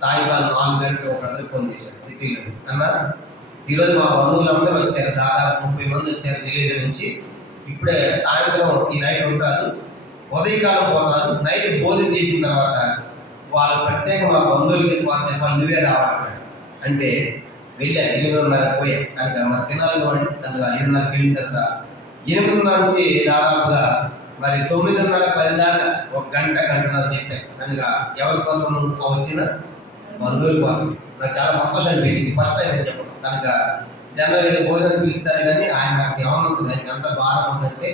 సాయంకాలం 4 గంటలకు ఒక బ్రదర్ ఫోన్ చేశాడు సిటీలో. అన్నారు, ఈరోజు మా బంధువులందరూ వచ్చారు, దాదాపు 30 మంది వచ్చారు విలేజ్ నుంచి. ఇప్పుడే సాయంత్రం ఈ నైట్ ఉంటారు, ఉదయకాలం పోతారు, నైట్ భోజనం చేసిన తర్వాత వాళ్ళు ప్రత్యేక మా బంధువులకి శ్వాస చెప్పాలి, నువ్వే రావాలన్నాడు. అంటే వెళ్ళాను, 8:30 పోయాను. కనుక మరి తినాలి కూడా. కనుక 8:30 వెళ్ళిన తర్వాత 8:30 నుంచి దాదాపుగా మరి 9:30, 10 దాకా ఒక గంటన్నర చెప్పాను. కనుక ఎవరి కోసం? వచ్చిన బంధువుల కోసం. నాకు చాలా సంతోషం అనిపించింది. ఫస్ట్ అయితే చెప్పడం. కనుక జనరల్ ఏదో భోజనం పిలుస్తారు కానీ ఆయన నాకు ఏమన్నొస్తుంది, ఆయనకి అంత భారం ఉందంటే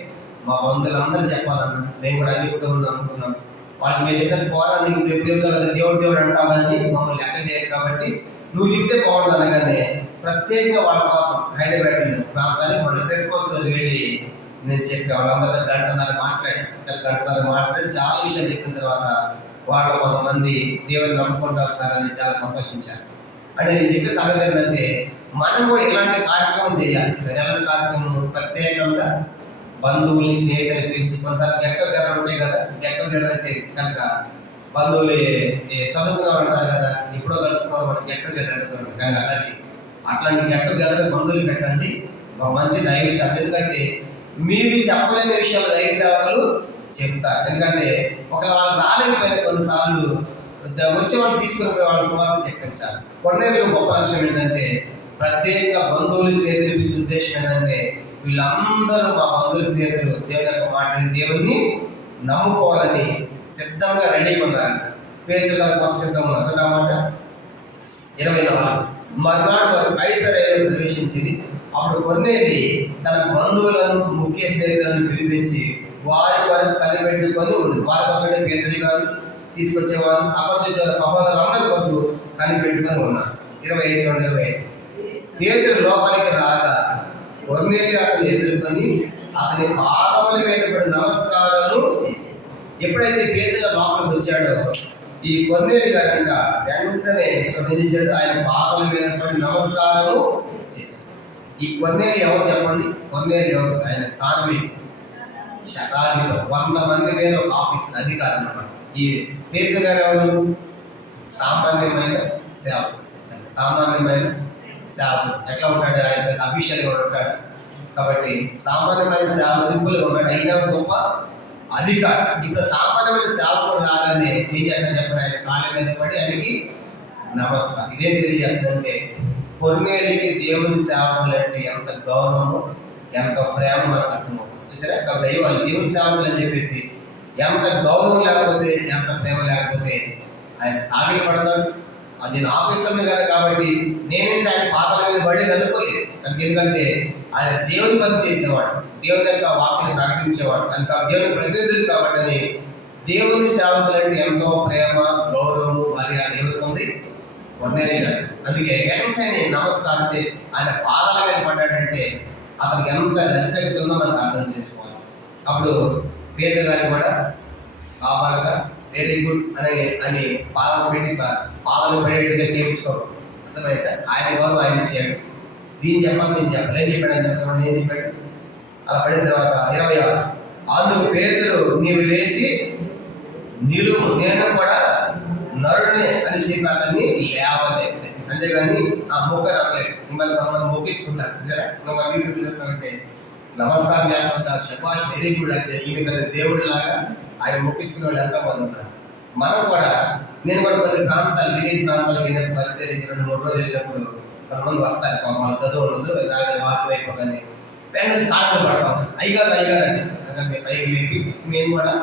మా బంధువులందరూ చెప్పాలన్నా. మేము కూడా అన్ని కుటుంబంలో అనుకున్నాం. వాళ్ళకి మేము చెప్పిన పోరాన్ని ఎప్పుడు చెప్తావు కదా, దేవుడు అంటావు కదని మమ్మల్ని లెక్క చేయరు. కాబట్టి నువ్వు చెప్తే బాగుండదు అనగానే ప్రత్యేకంగా వాళ్ళ కోసం హైదరాబాద్ ప్రాంతానికి మన క్రిస్మస్ రోజు వెళ్ళి నేను చెప్పి వాళ్ళందరితో గంటన్నర మాట్లాడి చాలా విషయాలు చెప్పిన తర్వాత వాళ్ళు కొంతమంది దేవుని నమ్ముకుంటారు సార్ అని చాలా సంతోషించారు. అంటే నేను చెప్పే సంగతి ఏంటంటే మనం కూడా ఇలాంటి కార్యక్రమం చేయాలి. ఎలాంటి కార్యక్రమం? ప్రత్యేకంగా బంధువుల్ని స్నేహితులు పిలిచి, కొన్నిసార్లు గెట్ టుగెదర్ ఉంటాయి కదా, గెట్ టుగెదర్ అంటే కనుక బంధువులు చదువుకున్నారు అంటారు కదా, ఎప్పుడో కలుసుకోవాలి మనం గెట్ టుగెదర్ అంటే చూడండి. కానీ అట్లాంటి గెట్ టుగెదర్ బంధువులు పెట్టండి. ఒక మంచి దైవ సేవ. ఎందుకంటే మీరు చెప్పలేని విషయాలు దైవ సేవకులు చెప్తారు. ఎందుకంటే ఒకవేళ వాళ్ళు రాలేకపోయినా కొన్నిసార్లు వచ్చే వాళ్ళు తీసుకుని పోయి వాళ్ళ సువార్త చెప్పించాలి. కొన్నేళ్ళు గొప్ప విషయం ఏంటంటే ప్రత్యేక బంధువులు స్నేహితులు పిలిచే ఉద్దేశం ఏంటంటే వీళ్ళందరూ మా బంధువులు స్నేహితులు దేవుని యొక్క మాటని, దేవుణ్ణి నమ్ముకోవాలని సిద్ధంగా రెడీగా ఉన్నారంట. పేతురు గారి కోసం సిద్ధంగా ఉన్నారు. చూడమాట 24. మర్నాడు వారు కైసరయలో ప్రవేశించి అప్పుడు కొర్నేలి తన బంధువులను ముఖ్య స్నేహితులను పిలిపించి వారి వరకు కనిపెట్టుకొని ఉండేది. వారికి ఒకటే పేతురు గారు తీసుకొచ్చేవారు. అక్కడి నుంచి సహోదరులందరి వరకు కనిపెట్టుకొని ఉన్నారు. 25 పేతురు లోపలికి రాగా కొర్నేలి అతను ఎదుర్కొని అతని పాదముల మీద పడి నమస్కారాలు చేసి. ఎప్పుడైతే పేతురు లోపలికి వచ్చాడో ఈ కొర్నేలి గారంట వెంటనే చేశాడు, ఆయన పాదముల మీద పడి నమస్కారాలు చేశాడు. ఈ కొర్నేలి ఎవరు చెప్పండి? కొర్నేలి ఎవరు? ఆయన స్థానం ఏంటి? శతాధిపతి. 100 మంది మీద ఒక ఆఫీసర్, అధికారం అన్నమాట. ఈ పేతురు గారు ఎవరు? సామాన్యమైన సేవకుడు. సామాన్యమైన సేవకుడు. ఎట్లా ఉంటాడు? ఆయన పెద్ద అఫీషియల్గా ఉంటాడు. కాబట్టి సామాన్యమైన సేవ సింపుల్గా ఉన్నాడు, అయినా గొప్ప అధికారం. ఇప్పుడు సామాన్యమైన సేవకుడు రాగానే ఏం చేస్తాను చెప్పండి? ఆయన కాళ్ళ మీద పడి ఆయనకి నమస్కారం. ఇదేం తెలియజేస్తుందంటే కొర్నేలికి దేవుని సేవకులు అంటే ఎంత గౌరవము, ఎంత ప్రేమ మనకు అర్థమవుతుంది. చూసారా? కాబట్టి వాళ్ళు దేవుని సేవకులు అని చెప్పేసి ఎంత గౌరవం లేకపోతే, ఎంత ప్రేమ లేకపోతే ఆయన సాగిల పడతాడు. అది నేను ఆఫీసర్ని కదా కాబట్టి నేనేంటి ఆయన పాదాల మీద పడేది అనుకోలేదు. ఎందుకంటే ఆయన దేవుని పని చేసేవాడు, దేవుని యొక్క వాక్యాన్ని ప్రకటించేవాడు, అంత దేవుని ప్రతినిధులు కాబట్టి అని దేవుని సేవకులు అంటే ఎంతో ప్రేమ, గౌరవం, మర్యాద ఎవరికి ఉంది? కొర్నేలి గారు. అందుకే వెంటనే నమస్కారం అంటే ఆయన పాదాల మీద పడ్డాడంటే అతనికి ఎంత రెస్పెక్ట్ ఉందో మనకు అర్థం చేసుకోవాలి. అప్పుడు పేతురు గారికి కూడా కావాలగా వెరీ గుడ్ అని పాదాలు పెట్టి పాదాలు పడేట్టుగా చేయించుకోవాలి. అర్థమైతే ఆయన గౌరవం ఆయన ఇచ్చాడు. దీన్ని చెప్పాలి, దీన్ని చెప్పాలి. ఏం చెప్పాడు? ఆయన చెప్పండి, ఏం చెప్పాడు? అలా పడిన తర్వాత 26 అందుకు పేతురు నీవు లేచి నిలువు, నేను కూడా నరుడే అని చెప్పి అతన్ని లేవలేదు. అంతేగాని ఆ మొక్క రావలేదు. మిమ్మల్ని మమ్మల్ని మొక్కించుకుంటారు. చూసారా? మనం యూట్యూబ్ చెప్తామంటే నమస్కారం చేస్తుంటారు, శభాష్ వెరీ గుడ్ అంటే ఈయన కదా దేవుడి లాగా ఆయన మొక్కించుకునే వాళ్ళు ఎంతమంది ఉన్నారు. మనం కూడా, నేను కూడా కొన్ని ప్రాంతాలు, విదేశీ ప్రాంతాలకు వెళ్ళినప్పుడు పరిచయకి 2-3 రోజులు వెళ్ళినప్పుడు కొంతమంది వస్తారు. వాళ్ళు చదువు ఉండదు, రాగానే వాటి వైపు కానీ వెంటనే కాటలు పడతా ఉంటారు. అయ్యగారు అంటే అందుకని పైకి లేపి మేము కూడా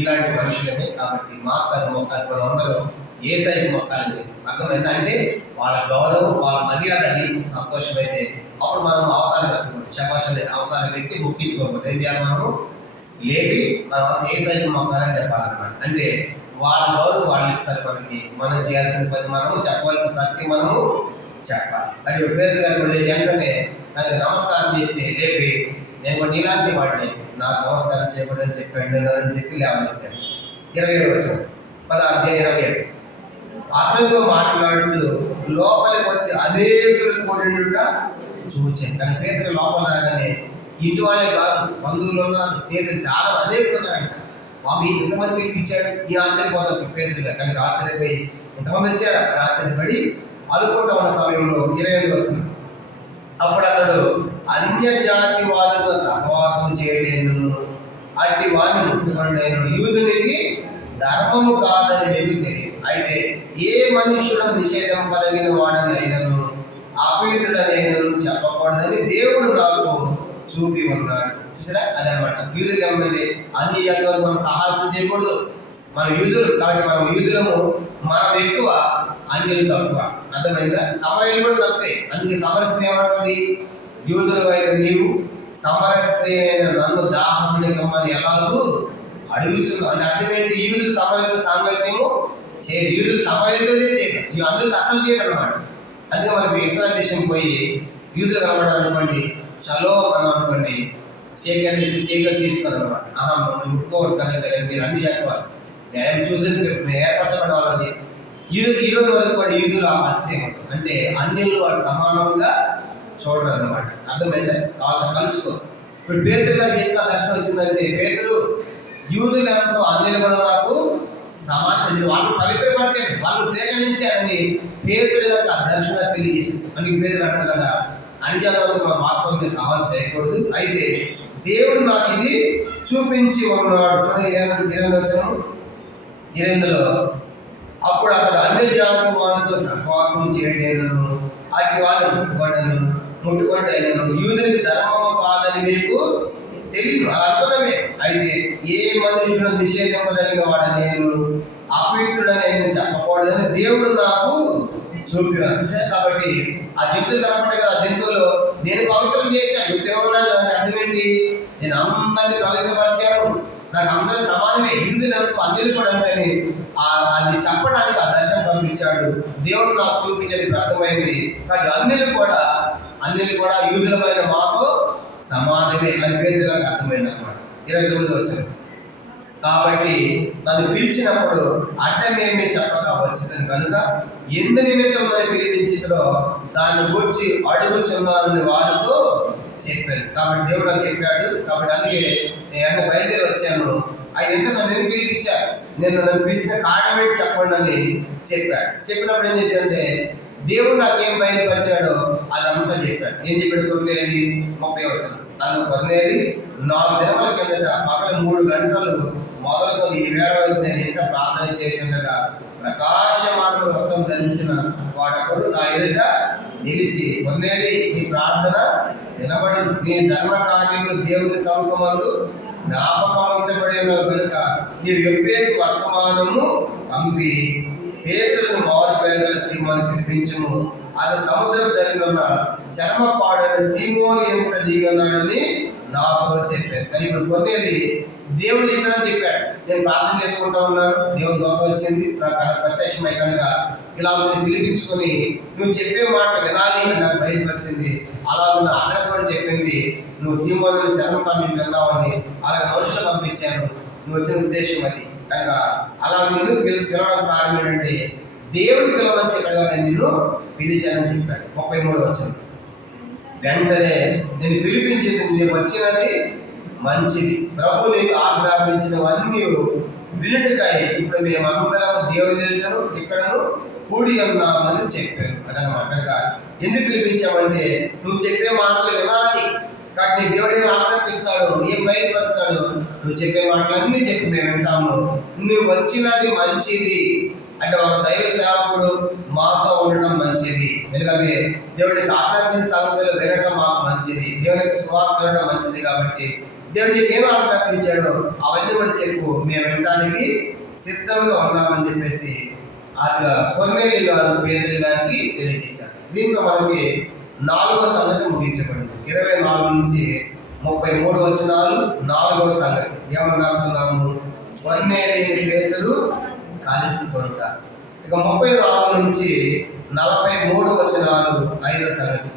ఇలాంటి మనుషులమే కాబట్టి మాకు అది మొక్కాలి. మనం అందరూ ఏ సైకి మొక్కాలని అర్థమైంది. అంటే వాళ్ళ గౌరవం, వాళ్ళ మర్యాద, అది సంతోషమైతే అప్పుడు మనం అవతారం ఎత్తకూడదు. శభాష్ అనే అవతారం వ్యక్తి మొక్కించుకోకూడదు. ఏం చేయాలి? మనము లేపి మనం అంతా ఏ సైకి మొక్కాలని చెప్పాలన్నమాట. అంటే వాళ్ళ గౌరవం వాళ్ళు ఇస్తారు మనకి. మనం చేయాల్సిన పని మనము, చెప్పవలసిన సత్యం మనము చెప్పాలి. అది పేతురు గారు లేచి వెంటనే ఆయనకు నమస్కారం చేస్తే లేపి నేను కూడా ఇలాంటి వాడిని, నాకు నమస్కారం చేయకూడదని చెప్పాడు అని చెప్పి లేవనెత్తాడు. 27 వచ్చాం 10:27 అతనితో మాట్లాడుతూ లోపలికి వచ్చి అనేకులు కూడినట్ట చూచాను. కానీ పేతురు లోపల రాగానే ఇంటి వాళ్ళే కాదు, బంధువులు ఉన్నారు, స్నేహితులు చాలా అనేకులు ఉన్నారంట. బాబు ఇంతమంది పిలిపించాడు, ఈ ఆశ్చర్యపోతాడు పేతురు గారు. కానీ ఆశ్చర్యపోయి ఇంతమంది వచ్చారు అక్కడ ఆశ్చర్యపడి అనుకుంటూ ఉన్న సమయంలో 28 వచ్చింది. అప్పుడు అతడు అన్య జాతి వారితో సహవాసం చేయలేను, అట్టి వారిని ముట్టుకొనలేను, యూదునికి ధర్మము కాదని మీకు తెలియదు. అయితే ఏ మనుష్యుడు నిషేధం కలిగిన వాడని అయినను అపవిత్రుడనైనను చెప్పకూడదని దేవుడు నాకు చూపి ఉన్నాడు. చూసారా? అదనమాట. యూదులు ఏమంటే అన్ని జాతి వారు మనం సహాయం చేయకూడదు. మన యూదులు కాబట్టి మనం యూదులము, మనం ఎక్కువ, అన్యులు తక్కువ. అర్థమైందా? సమరయులు కూడా తక్కువే. అందుకే సమరస్త్రీ ఏమంటుంది? యూదుల వైపు నీవు సమరస్త్రీ అయిన నన్ను దాహముని గమ్మని ఎలాగూ అడుగుతున్నావు అని అర్థం ఏంటి? యూదులు సమరయులతో సాంగత్యము చేయరు, యూదులు సమరయులతో చేయరు, అందుకు అసలు చేయరు అనమాట. అందుకే మనకి ఇస్రాయల్ దేశం పోయి యూదులు కనబడాలనుకోండి, చలో మనం అనుకోండి, చీకటి తీసుకోవాలి అనమాట. మమ్మల్ని ముట్టుకోవద్దు కదా, మీరు అన్ని చేస్తారు న్యాయం చూసి ఏర్పరచబడే వాళ్ళని ఈ రోజు వరకు కూడా యూదులు ఆశ్చర్యం అంటే అన్యులు వాళ్ళు సమానంగా చూడరు అన్నమాట. అర్థమైందా? వాళ్ళతో కలుసుకో. ఇప్పుడు పేతురు గారికి ఎంత దర్శనం వచ్చిందంటే, పేతురు యూదులు ఎంతో అన్యులు కూడా నాకు సమానం, వాళ్ళు పవిత్రపరిచారు, వాళ్ళు సేకరించారని పేతురు గారికి ఆ దర్శనం తెలియజేసింది. అని పేతురు అంటారు కదా, అన్యజనులతో మనం వాస్తవంగా సవాల్ చేయకూడదు, అయితే దేవుడు నాకు ఇది చూపించి ఉన్నాడు. చూడండి 28 అప్పుడు అతడు అన్ని జాతి వారితో సహవాసం చేయడేనను, అట్టి వారిని ముట్టుకొనడైనను యూదునికి ధర్మము కాదని మీకు తెలియదు. అలా అనుకున్నామే. అయితే ఏ మనుషుడు నిషేధింపదగిన వాడని నేను అపవిత్రుడని చెప్పకూడదని దేవుడు నాకు చూపినాడు. చూసారు? కాబట్టి ఆ జంతువులు కనపడ్డాయి కదా, ఆ జంతువులు నేను పవిత్రం చేశాను. నువ్వేమన్నాడు? దానికి అర్థం ఏంటి? నేను అందరినీ పవిత్రపరిచాను, నాకు అందరూ సమానమే, యూదులంతా అన్యులు కూడా అంతని అది చెప్పడానికి ఆ దర్శనం పంపించాడు దేవుడు, నాకు చూపించడానికి అర్థమైంది. కాబట్టి అన్యులు కూడా యూదులమైన మాకు సమానమే అని పేతురు గారికి అర్థమైంది అనమాట. 29 వచ్చింది. కాబట్టి నన్ను పిలిచినప్పుడు అడ్డమేమి చెప్పక వచ్చిందని కనుక ఎందు నిమిత్తం నన్ను పిలిపించి చేతులో దాన్ని గూర్చి అడుగుచున్నానని వారితో చెప్పాను. కాబట్టి దేవుడు నాకు చెప్పాడు. కాబట్టి అందుకే నేను బయలుదేరి వచ్చాను. ఆయన ఎంత నన్ను పిలిపించారు, నేను నన్ను పిలిచిన కారణం ఏంటి చెప్పండి అని చెప్పాడు. చెప్పినప్పుడు ఏం చేశాడంటే దేవుడు నాకేం బయలుపరిచాడో అదంతా చెప్పాడు. ఏం చెప్పాడు? కొర్నేలి 30 వచనం. అందుకు కొర్నేలి 4 దినముల కిందట పగలు 3 గంటలు మొదలుకొని ఈ వేళ వరకు నేను ఎంత ప్రార్థన చేస్తుండగా ప్రకాశమాన వస్త్రం ధరించిన వాడొకడు నా ఎదుట నిలిచి, కొర్నేలి నీ ప్రార్థన వినబడదు, నీ ధర్మ కార్యములు దేవుని సముఖమందు జ్ఞాపకం ఉంచబడి ఉన్నావు కనుక నీవు యొప్పేకు వర్తమానము పంపి పేతురును మారు పేరున సీమోను పిలిపించుము, ఆయన సముద్రం దగ్గర ఉన్న చర్మ పాడైన సీమోను ఎముక దిగి ఉన్నాడని నాతో చెప్పాను. కానీ ఇప్పుడు కొన్నేది దేవుడు చెప్పాడని చెప్పాడు. నేను ప్రార్థన చేసుకుంటా ఉన్నాను, దేవుని దోత వచ్చింది నాకు ప్రత్యక్షమై కనుక ఇలా పిలిపించుకొని నువ్వు చెప్పే మాట వినాలి అని నాకు బయటపరిచింది. అలా నా అడ్రస్ కూడా చెప్పింది, నువ్వు సీమోను చర్మ పంపి వెళ్దామని అలాగే మనుషులు పంపించాను. నువ్వు వచ్చిన ఉద్దేశం అది. కనుక అలా నిన్ను పిలవడం కారణం ఏంటంటే దేవుడు పిలవని చెప్పాడు కానీ నిన్ను పిలిచానని చెప్పాడు. 33 వచనం. వెంటనే నేను పిలిపించేది నేను వచ్చినది మంచిది, ప్రభు నీకు ఆజ్ఞాపించినవన్నీ వినుటకై ఇప్పుడు మేమందరం దేవుని దగ్గర ఇక్కడను కూడి ఉన్నామని చెప్పాను. అదనమాట. కనుక ఎందుకు పిలిపించామంటే నువ్వు చెప్పే మాటలు వినాలి. కాబట్టి దేవుడు ఏమి ఆజ్ఞాపిస్తాడు, ఏం బయలుపరుస్తాడు, నువ్వు చెప్పే మాటలన్నీ చెప్పి మేము వింటాము. నువ్వు వచ్చినది మంచిది అంటే ఒక దైవ సేవకుడు మాతో ఉండటం మంచిది. ఎందుకంటే దేవుడికి ఆజ్ఞాపించిన సంగతులు వినటం మాకు మంచిది, దేవునికి సువార్త వినడం మంచిది. కాబట్టి దేవుడు నీకు ఏమి ఆజ్ఞాపించాడో అవన్నీ కూడా చెప్పు, మేము వినడానికి సిద్ధంగా ఉన్నామని చెప్పేసి కొర్నేలి గారు పేదరి గారికి తెలియజేశారు. దీంతో మనకి 4వ సంగతి ముగించబడింది. 24 నుంచి 33 వచనాలు 4వ సంగతి. ఏమని రాస్తున్నాము? కొర్నేలిని పేదరు కలిసి కొనుట. ఇక 34 నుంచి 43 వచనాలు 5వ సంగతి.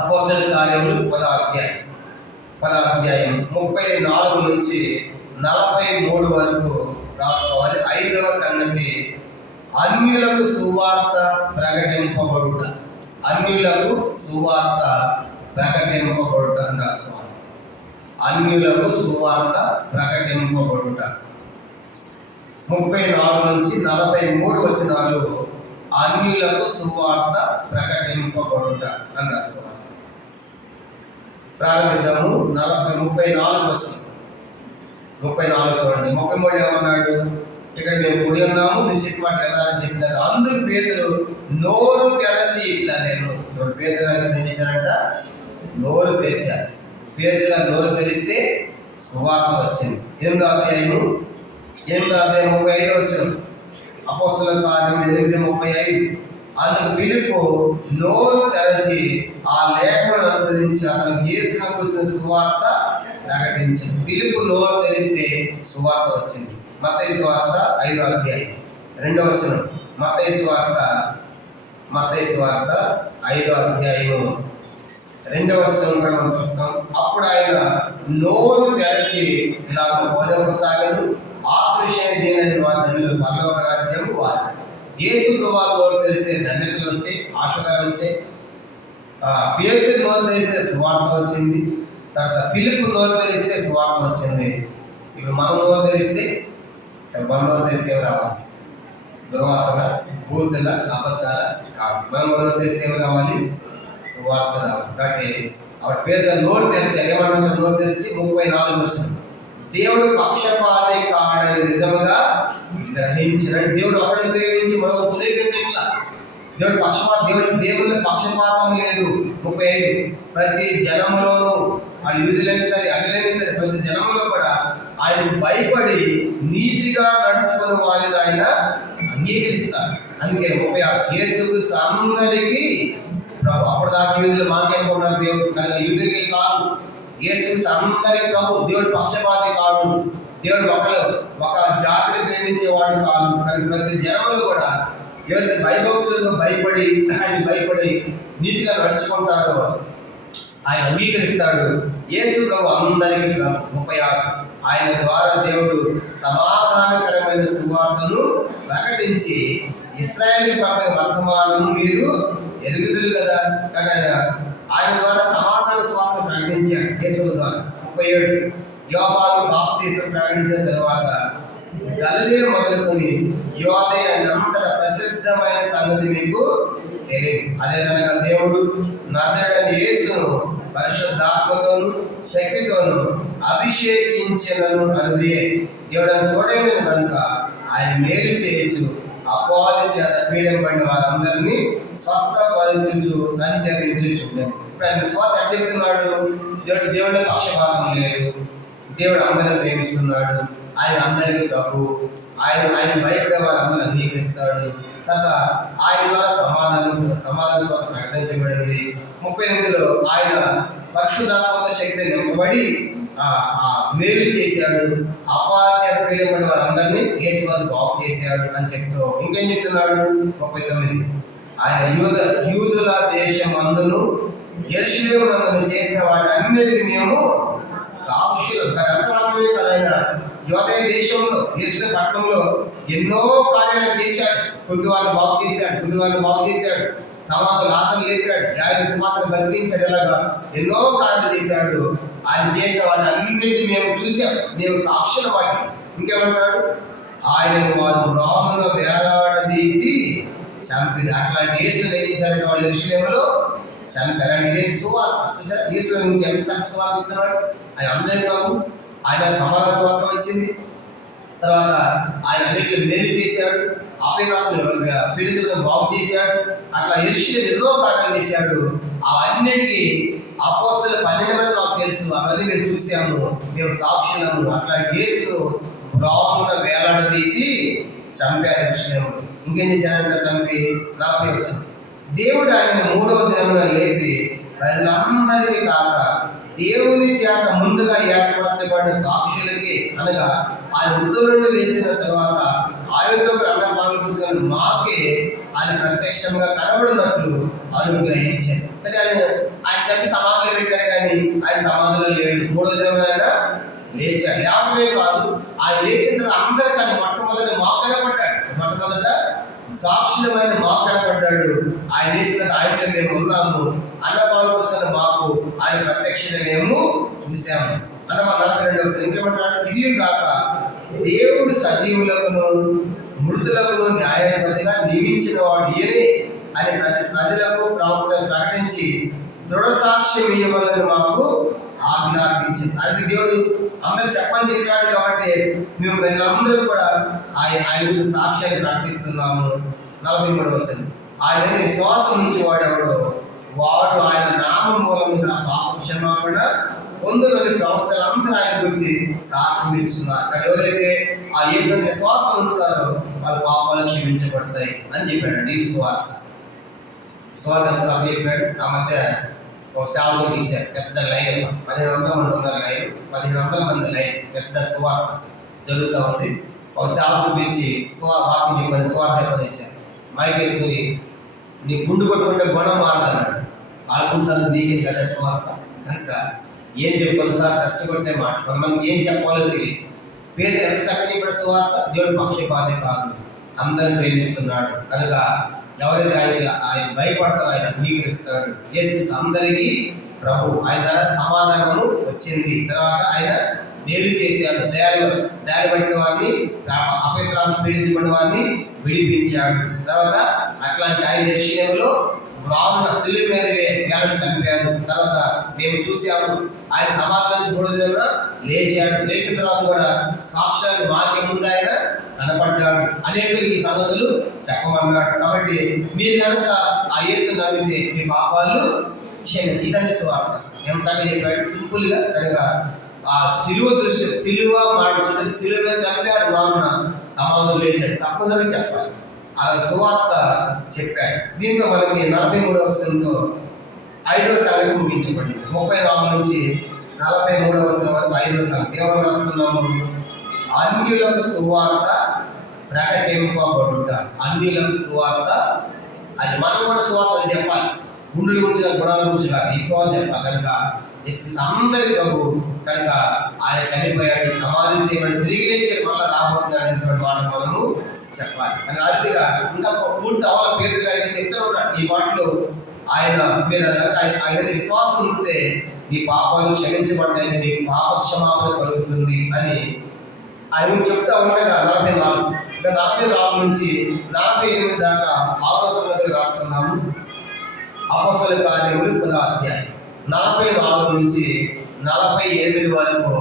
అపోస్తలుల కార్యములు 10వ అధ్యాయం 34 నుంచి 43 వరకు రాసుకోవాలి. 5వ సంగతి అన్యులకు సువార్త ప్రకటింపబడుట. అన్యులకు సువార్త ప్రకటింపబడుట అని రాసుకోవాలి. అన్యులకు సువార్త ప్రకటింపబడుట. 34 నుంచి 43 వచనాలు అన్యులకు సువార్త ప్రకటింపబడుట అని రాసుకోవాలి. ప్రారంభిద్దాము. 34 వచనం. 34 చూడండి. 33 ఏమన్నాడు? ఇక్కడ మేము కూడి ఉన్నాము, నేను చెప్పి మాట వినాలని చెప్పినారు. అందుకు పేతురు నోరు తెరచి ఇట్లా నేను పేతురు గారికి ఏం చేశారంట? నోరు తెరిచారు. పేతురు గారు నోరు తెరిస్తే సువార్త వచ్చింది. 8వ అధ్యాయం 35 వచనం. అపోస్తలుల కార్యం 8:35. అందుకు ఫిలిప్పు నోరు తెరచి ఆ లేఖను అనుసరించి అతను యేసును గురించిన సువార్త ప్రకటించింది. ఫిలిప్పు నోరు తెరిస్తే సువార్త వచ్చింది. మత్తయి సువార్త 5వ అధ్యాయం 2వ వచనం. మత్తయి సువార్త 5వ అధ్యాయం 2వ వచనం కూడా మనం చూస్తాం. అప్పుడు ఆయన నోరు తెరచి ఇలా బోధింపసాగాను, ఆత్మ విషయాన్ని దీనైన వారి ధన్యులు, పరలోక రాజ్యం వారు. యేసు ప్రభువు నోరు తెరిస్తే ధన్యతలు వచ్చాయి, ఆశీర్వాదాలు వచ్చాయి. పేతురు నోరు తెరిస్తే సువార్త వచ్చింది. తర్వాత ఫిలిప్పు నోరు తెరిస్తే సువార్త వచ్చింది. ఇప్పుడు మనం నోరు తెరిస్తే ఏమి రావాలి? దుర్వాసన, బూతుల, అబద్ధాల కాదు. మనం నోరు తెరిస్తే ఏమి రావాలి? సువార్త రావాలి. కాబట్టి ఆవిడ పేరుగా నోరు తెరిచారు. ఏమంటారు? నోరు తెరిచి 34 వచనం. దేవుడు పక్షపాతి కాడని నిజముగా గ్రహించిన. దేవుడు ఒకరిని ప్రేమించి మరొక పునీకరించట్లా. దేవుని పక్షపాతం లేదు. 35 ప్రతి జనములోనూ వాళ్ళు యూదులైనా సరే అన్యులైనా సరే ప్రతి జనములో కూడా ఆయన భయపడి నీతిగా నడుచుకుని వారిని ఆయన అంగీకరిస్తారు. అందుకే 36 యేసుకు అందరికీ ప్రభు. అప్పుడు దాకా యూదులు మాకేమనుకున్నారు? దేవుడు కనుక యూదులకి కాదు, యేసుకు అందరి ప్రభు. దేవుడు పక్షపాతి కాదు. దేవుడు ఒక జాతిని ప్రేమించేవాడు కాదు. కానీ ప్రతి జనములు కూడా ఎవరైతే భయభక్తులతో భయపడి నీతిగా నడుచుకుంటారో ఆయన అంగీకరిస్తాడు. యేసు ప్రభు అందరికీ ప్రభు. 36 ఆయన ద్వారా దేవుడు సమాధానకరమైన సువార్తను ప్రకటించి ఇశ్రాయేలు పంపిన వర్తమానం మీరు ఎరుగుదురు కదా. కానీ ఆయన ద్వారా సమాధాన స్వార్థ ప్రకటించాడు యేసు ద్వారా. 37 యోహాను బాప్తిసం ప్రకటించిన తర్వాత గలిలయ మొదలుకొని యూదయ అంతటా ప్రసిద్ధమైన సంగతి మీకు తెలియదు. అదేదనగా దేవుడు నజరేయుడైన యేసును పరిశుద్ధాత్మతోను శక్తితోను అభిషేకించినను అన్నది దేవుడు తోడైన కనుక ఆయన మేలు చేయొచ్చు, అపవాది చేత పీడింపడిన వారందరినీ స్వస్థపరచుచు సంచరించుచు. ఇప్పుడు ఆయన స్వాత ఎట్లా చెప్తున్నాడు? దేవుడి పక్షపాతం లేదు, దేవుడు అందరిని ప్రేమిస్తున్నాడు, ఆయన అందరికీ ప్రభు, ఆయన భయపడే వాళ్ళందరూ అంగీకరిస్తాడు. తర్వాత ఆయన ద్వారా సమాధాన స్వాత ప్రకటించబడింది. 38లో ఆయన పరిశుద్ధాత్మక శక్తి నింపబడి మేలు చేశాడు, అపాచేత పీడబడి వాళ్ళందరినీ యేసు వారు బాగు చేశాడు అని చెప్తూ ఇంకేం చెప్తున్నాడు? 39 ఆయన యూదుల దేశం అందును యెరూషలేము నందును చేసిన వాటి అన్నిటికీ మేము సాక్షులు. కానీ అంత మాత్రమే కదా, ఆయన యూదయ దేశంలో యెరూషలేము పట్టణంలో ఎన్నో కార్యాలు చేశాడు. గుడ్డి వాళ్ళని బాగు చేశాడు, సమాధులు ఆతను లేపాడు, ఆయన కుమార్తెను బతికించాడు. ఇలాగా ఎన్నో కార్యాలు చేశాడు. ఆయన చేసిన వాటి అన్నింటినీ మేము చూసాం, మేము సాక్షుల వాటికి. ఇంకేమంటాడు? ఆయనను వారు రాములో వేలాడదీసి చంపిది. అట్లాంటి యేసుని ఏం చేశారంటే వాళ్ళు యెరూషలేములో చంపారు. ఇదే సువార్త. చూసారా యేసు గురించి ఎంత చక్కటి సువార్త చెప్తున్నాడు. ఆయన అందరి ప్రభు, ఆయన సమాధాన సువార్త వచ్చింది. తర్వాత ఆయన అనేక మేలు చేశాడు, పీడితులను బాగు చేశాడు. అట్లా యెరూషలేము ఎన్నో కార్యాలు చేశాడు. అవన్నిటికీ అపోస్తలుల 12 మంది మాకు తెలుసు, అవన్నీ మేము చూసాము, మేము సాక్షులము. అట్లాంటి యేసును రామున వేలాడదీసి చంపారు యెరూషలేములో. ఇంకేం చేశారంట? చంపి 40 వచ్చింది. దేవుడు ఆయన 3వ దినమున లేపి ప్రజలందరికీ కాక దేవుని చేత ముందుగా ఏర్పరచబడిన సాక్షులకి, అనగా ఆయన మృతుల నుండి లేచిన తర్వాత ఆయనతో అన్నపాలు మాకే ఆయన ప్రత్యక్షంగా కనబడినట్లు అనుగ్రహించారు. అంటే ఆయన చెప్పి సమాధిలో పెట్టారు, కానీ ఆయన సమాధిలో లేడు. 3వ దినమున ఆయన లేచాడు. లేవటమే కాదు, ఆయన లేచిన తర్వాత అందరికీ ఆయన మొట్టమొదటి మాకు కనపడ్డాడు. మొట్టమొదట సాక్షులమైన మాకు కనపడ్డాడు. ఆయన లేచిన ఆయనతో మేము ఉన్నాము, అన్నపాలు కోసం మాకు ఆయన ప్రత్యక్షత మేము చూసాము అన్నమా. 42వ ఇంకేమంటాడు? ఇది కాక దేవుడు సజీవులకును మృతులకును న్యాయాధిపతిగా నియమించిన వాడు ఈయనే అని ప్రజలకు ప్రవక్తలు ప్రకటించి దృఢ సాక్ష్యం ఇవ్వాలని మాకు ఆజ్ఞాపించింది. అది దేవుడు అందరూ చెప్పని చెప్పాడు కాబట్టి మేము ప్రజలందరూ కూడా ఆయన సాక్ష్యాన్ని ప్రకటిస్తున్నాము. 43వ వచనం ఆయన విశ్వాసం నుంచి వాడెవడో వాడు ఆయన నామం మూలముగా పాప క్షమాపణ పొందులని ప్రవక్తలందరూ ఆయన గురించి సాక్ష్యం ఇస్తున్నారు. అక్కడ ఎవరైతే ఆ యేసు విశ్వాసం ఉంటారో వాళ్ళ పాపాలు క్షమించబడతాయి అని చెప్పాడు. ఈ సువార్త చెప్పాడు. ఆ మధ్య ఒక సేవకుడికి ఇచ్చారు, పెద్ద లైన్, 1500 మంది ఉన్న లైన్, 1500 మంది లైన్, పెద్ద సువార్త జరుగుతూ ఉంది. ఒక సేవకుడు పిలిచి వాక్యం చెప్పని సువార్త చెప్పని ఇచ్చారు. మైక్ ఎత్తుకుని నీ గుండు కొట్టుకుంటే గుణం మారదన్నాడు. ఆల్కొన్నిసార్లు నీకే కదా సువార్త కనుక ఏం చెప్పాలి సార్, రెచ్చగొట్టే మాట. కొంతమందికి ఏం చెప్పాలో తెలియదు. పేద ఎంత చక్కని ఇప్పుడు సువార్త, దేవుడి పక్షపాతి కాదు, అందరిని ప్రేమిస్తున్నాడు కనుక ఎవరైతే ఆయన భయపడతారో ఆయన అంగీకరిస్తాడు. యేసు అందరికీ ప్రభు, ఆయన ద్వారా సమాధానము వచ్చింది. తర్వాత ఆయన మేలు చేశాడు, దయాలు పట్టిన వారిని, అపవిత్రాలను పీడించబడిన వారిని విడిపించాడు. తర్వాత అట్లాంటి ఆయన యెరూషలేములో రామున శిలువ మీద వేలను చంపారు. తర్వాత మేము చూసాము ఆయన సమాధి నుంచి 3వ దినాన లేచాడు. లేచిన తర్వాత కూడా సాక్ష్యాలు మాకే ముందు ఆయన కనపడ్డాడు. అనేకులకి ఈ సంగతులు చెప్పమన్నాడు. కాబట్టి మీరు కనుక ఆ యేసు నమ్మితే మీ పాపాలు క్షమించు. ఇదండి సువార్త. ఎంత చక్కగా చెప్పాడు, సింపుల్ గా. కనుక ఆ సిలువ దృశ్యం, సిలువ మాట చూసాడు, సిలువ మీద చంపాడు, రామున సమాధులు లేచాడు, తప్పనిసరిగా చెప్పాలి. ఆ సువార్త చెప్పాడు. దీంతో మనకి 43వ వచనంతో 5వ సంగతి ముగించబడింది. 34 నుంచి 43వ వచనం వరకు 5వ సంగతి ఏమని రాస్తున్నాము? అన్యులకు సువార్త ప్రకటింపబడుట. అన్యులకు సువార్త, అది మనం కూడా సువార్త చెప్పాలి. గుండెల గురించి కాదు, గుణాల గురించి కాదు, ఈ సువార్త చెప్పాలి. కనుక యేసు అందరి ప్రభు కనుక ఆయన చనిపోయాడు, సమాధి చేయబడి తిరిగి లేచి మళ్ళీ రాబోతున్నాడు అనేటువంటి మాట మనము చెప్పాలి. కానీ అతిగా ఇంకా పూర్తి అవ్వాలి. పేదరు గారికి చెప్తూ ఉన్నాడు ఈ మాటలు. ఆయన మీరు ఆయన విశ్వాసం ఉంచితే మీ పాపాలు క్షమించబడతాయని, మీకు పాప క్షమాపణ కలుగుతుంది అని ఆయన చెప్తా ఉండగా 44 నుంచి 48 దాకా 6వ సంగతి రాస్తున్నాము. అపోస్తలుల కార్యములు 10వ అధ్యాయం 44 నుంచి 48 వరకు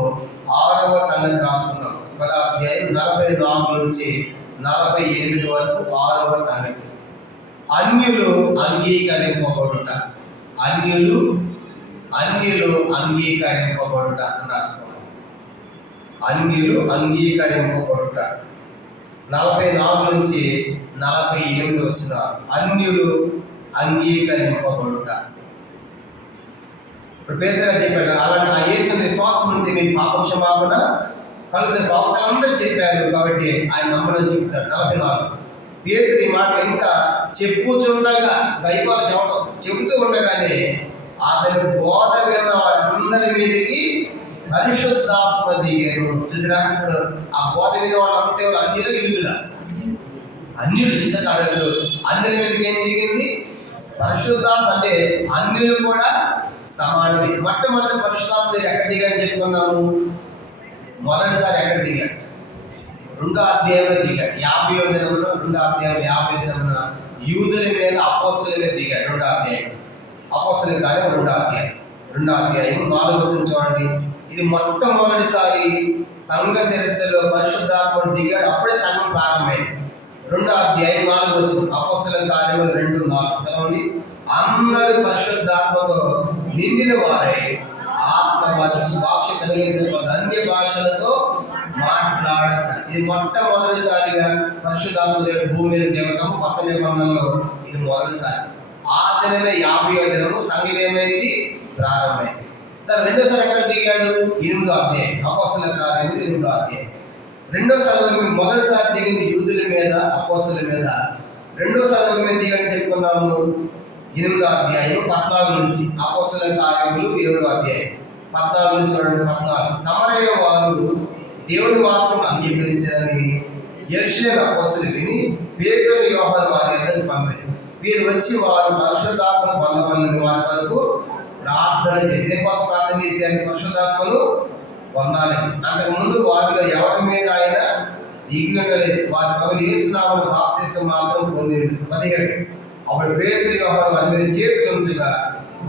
6వ సంగతి రాసుకుందాం. 10వ అధ్యాయం 44 నుంచి 48 వరకు 6వ సంగతి. అన్యులు అంగీకరింపబడుట, అన్యులు అంగీకరింపబడుట అని రాసుకోవాలి. అన్యులు అంగీకరింపబడుట 44 నుంచి 48 వచ్చిన అన్యులు అంగీకరింపబడుట. ఇప్పుడు పేదగా చెప్పాడు, అలాంటి ఆ యేసుని విశ్వాసం ఉంటే మీకు పాప క్షమాపణ కలుగుతుంది. ప్రవక్తలందరూ చెప్పారు కాబట్టి ఆయన నమ్మడం చెప్తాడు. 44 పేతురు ఈ మాట ఇంకా చెప్పుచుండగా దైవాలు చెబుతూ ఉండగానే అతని బోధ విన్న వారందరి మీదకి పరిశుద్ధాత్మ దిగారు. చూసినా, ఆ బోధ విన్న వాళ్ళంతా ఎవరు? అన్యులు, యూదులా? అన్యులు. చూసాక అన్యుల మీదకి ఏం దిగింది? పరిశుద్ధాత్మ. అంటే అన్యులు కూడా సమానమే. మొట్టమొదటి పరిశుద్ధాత్మ ఎక్కడ దిగాడని చెప్పుకున్నాము? మొదటిసారి ఎక్కడ దిగాడు? 2వ అధ్యాయంలో దిగాడు. 50వ దినమున 2వ అధ్యాయం 50వ దినమున యూదుల మీద అపోస్తలుల మీద దిగాడు. 2వ అధ్యాయం అపోస్తలుల కార్యం 2వ అధ్యాయం 4వ వచనం చూడండి. ఇది మొట్టమొదటిసారి సంఘ చరిత్రలో పరిశుద్ధాత్ముడు దిగాడు. అప్పుడే సంఘం ప్రారంభమైంది. 2వ అధ్యాయం 4వ వచనం అపోస్తలుల కార్యం 2:4 చదవండి. అందరూ పరిశుద్ధాత్మతో నిండిన వారై ఆత్మ వాక్ష కలిగించిన అన్య భాషలతో మాట్లాడసారు. ఇది మొట్టమొదటిసారిగా పరిశుద్ధాత్మ దేవుడు భూమి మీద దిగటం కొత్త నిబంధనలో ఇది మొదటిసారి. ఆ దినమే 50వ దినము సంఘం ఏమైంది? ప్రారంభమైంది. తన రెండోసారి ఎక్కడ దిగాడు? 8వ అధ్యాయం అపోస్తలుల కార్యం 8వ అధ్యాయం. రెండోసారి మొదటిసారి దిగింది యూదుల మీద, అపోస్తలుల మీద. రెండోసారి మీద దిగని చెప్పుకున్నాము 8వ అధ్యాయం 14 నుంచి. అపోస్తలుల కార్యములు 8వ అధ్యాయం 14 నుంచి చూడండి. 14 సమరయ వారు దేవుడి వాక్యం అంగీకరించారని యెరూషలేము అపోస్తలులు విని పేతురు, యోహాను వారి అందరికి పంపారు. వీరు వచ్చి వారు పరిశుద్ధాత్మను పొందవాలని వారి వరకు ప్రార్థన చేసి, దేనికోసం ప్రార్థన చేశారు? పరిశుద్ధాత్మను పొందాలని. అంతకుముందు వారిలో ఎవరి మీద ఆయన దిగి ఉండలేదు. వారి ప్రభువు యేసు నామమున బాప్తిసం మాత్రం పొందిండు. 17 అప్పుడు పేతురు, యోహాను వారి మీద చేతులు ఉంచగా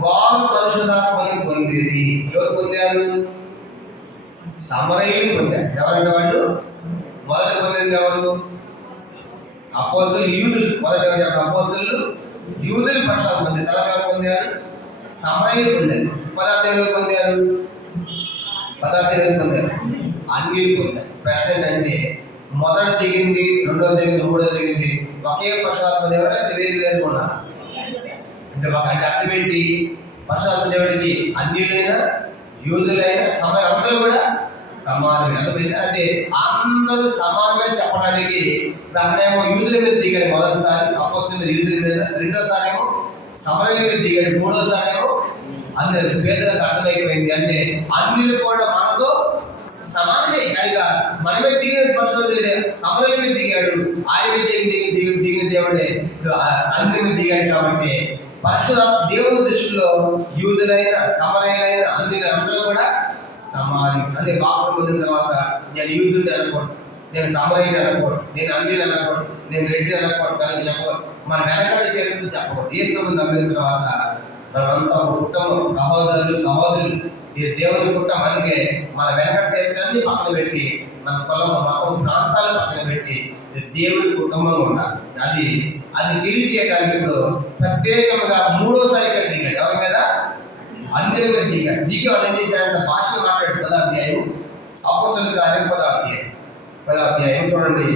వారు పరిశుద్ధాత్మని పొందిరి. ఎవరు పొందారు? సమరయులు పొందారు. ఎవరంటే వాళ్ళు? మొదట పొందింది ఎవరు? అపోస్తలులు, యూదులు. మొదట అపోస్తలులు యూదులు పరిశుద్ధాత్మ పొందారు. తర్వాత ఎవరు పొందారు? సమరయులు పొందారు. పదార్థాలు పొందారు. అన్యులు పొందారు. ప్రశ్న ఏంటంటే మొదట దిగింది, 2వ దిగింది, 3వ దిగింది ఒకే పరిశుద్ధాత్మ దేవుడు అయితే వేరు వేరు ఉన్నారు? అంటే అర్థం ఏంటి? పరిశుద్ధాత్మ దేవుడికి అన్యులైన యూదులైన సమయం అందరూ కూడా సమానమే. అర్థమైంది? అంటే అందరూ సమానమే చెప్పడానికి అక్కడేమో యూదుల మీద దిగాడు మొదటిసారి, అపోస్తలుల మీద యూదుల మీద. రెండోసారి ఏమో సమరయుల మీద దిగాడు. మూడోసారి ఏమో అందరు పేదలకు అర్థమైపోయింది. అంటే అన్యులు కూడా మనతో సమానమే. కనుక మనమే దిగిన పరిశుద్ధ సమరయుల మీద దిగాడు. ఆయన మీద దిగిన దేవుడే అన్యుల మీద దిగాడు. కాబట్టి పరిశుద్ధ దేవుని దృష్టిలో యూదులైన, సమరయులైన, అన్యులు అందరూ కూడా సమానం. అదే బాప్తిసం పొందిన తర్వాత నేను యూదుడిని అనకూడదు, నేను సమరయుని అనకూడదు, నేను అన్యుని అనకూడదు, నేను రెడ్డి అనకూడదు, కనుక చెప్పకూడదు. మన వెనకటి చరిత్రలు చెప్పకూడదు. యేసుని నమ్మిన తర్వాత మనమంతా ఒక కుటుంబం, సహోదరులు. ఈ దేవుని కుటుంబం. అందుకే మన వెనకటి చరిత్రని పక్కన పెట్టి, మన కులం, మతం, ప్రాంతాలు పక్కన పెట్టి దేవుని కుటుంబంగా ఉండాలి. అది తెలియచేయడానికి ఇప్పుడు ప్రత్యేకంగా 3వసారి ఇక్కడ దిగాడు. ఎవరి మీద? అన్యుల మీద దిగాడు. దిగి వాళ్ళు ఏం చేశారంటే భాషలు మాట్లాడు. 10వ అధ్యాయం అపోస్తలుల కార్యం 10వ అధ్యాయం చూడండి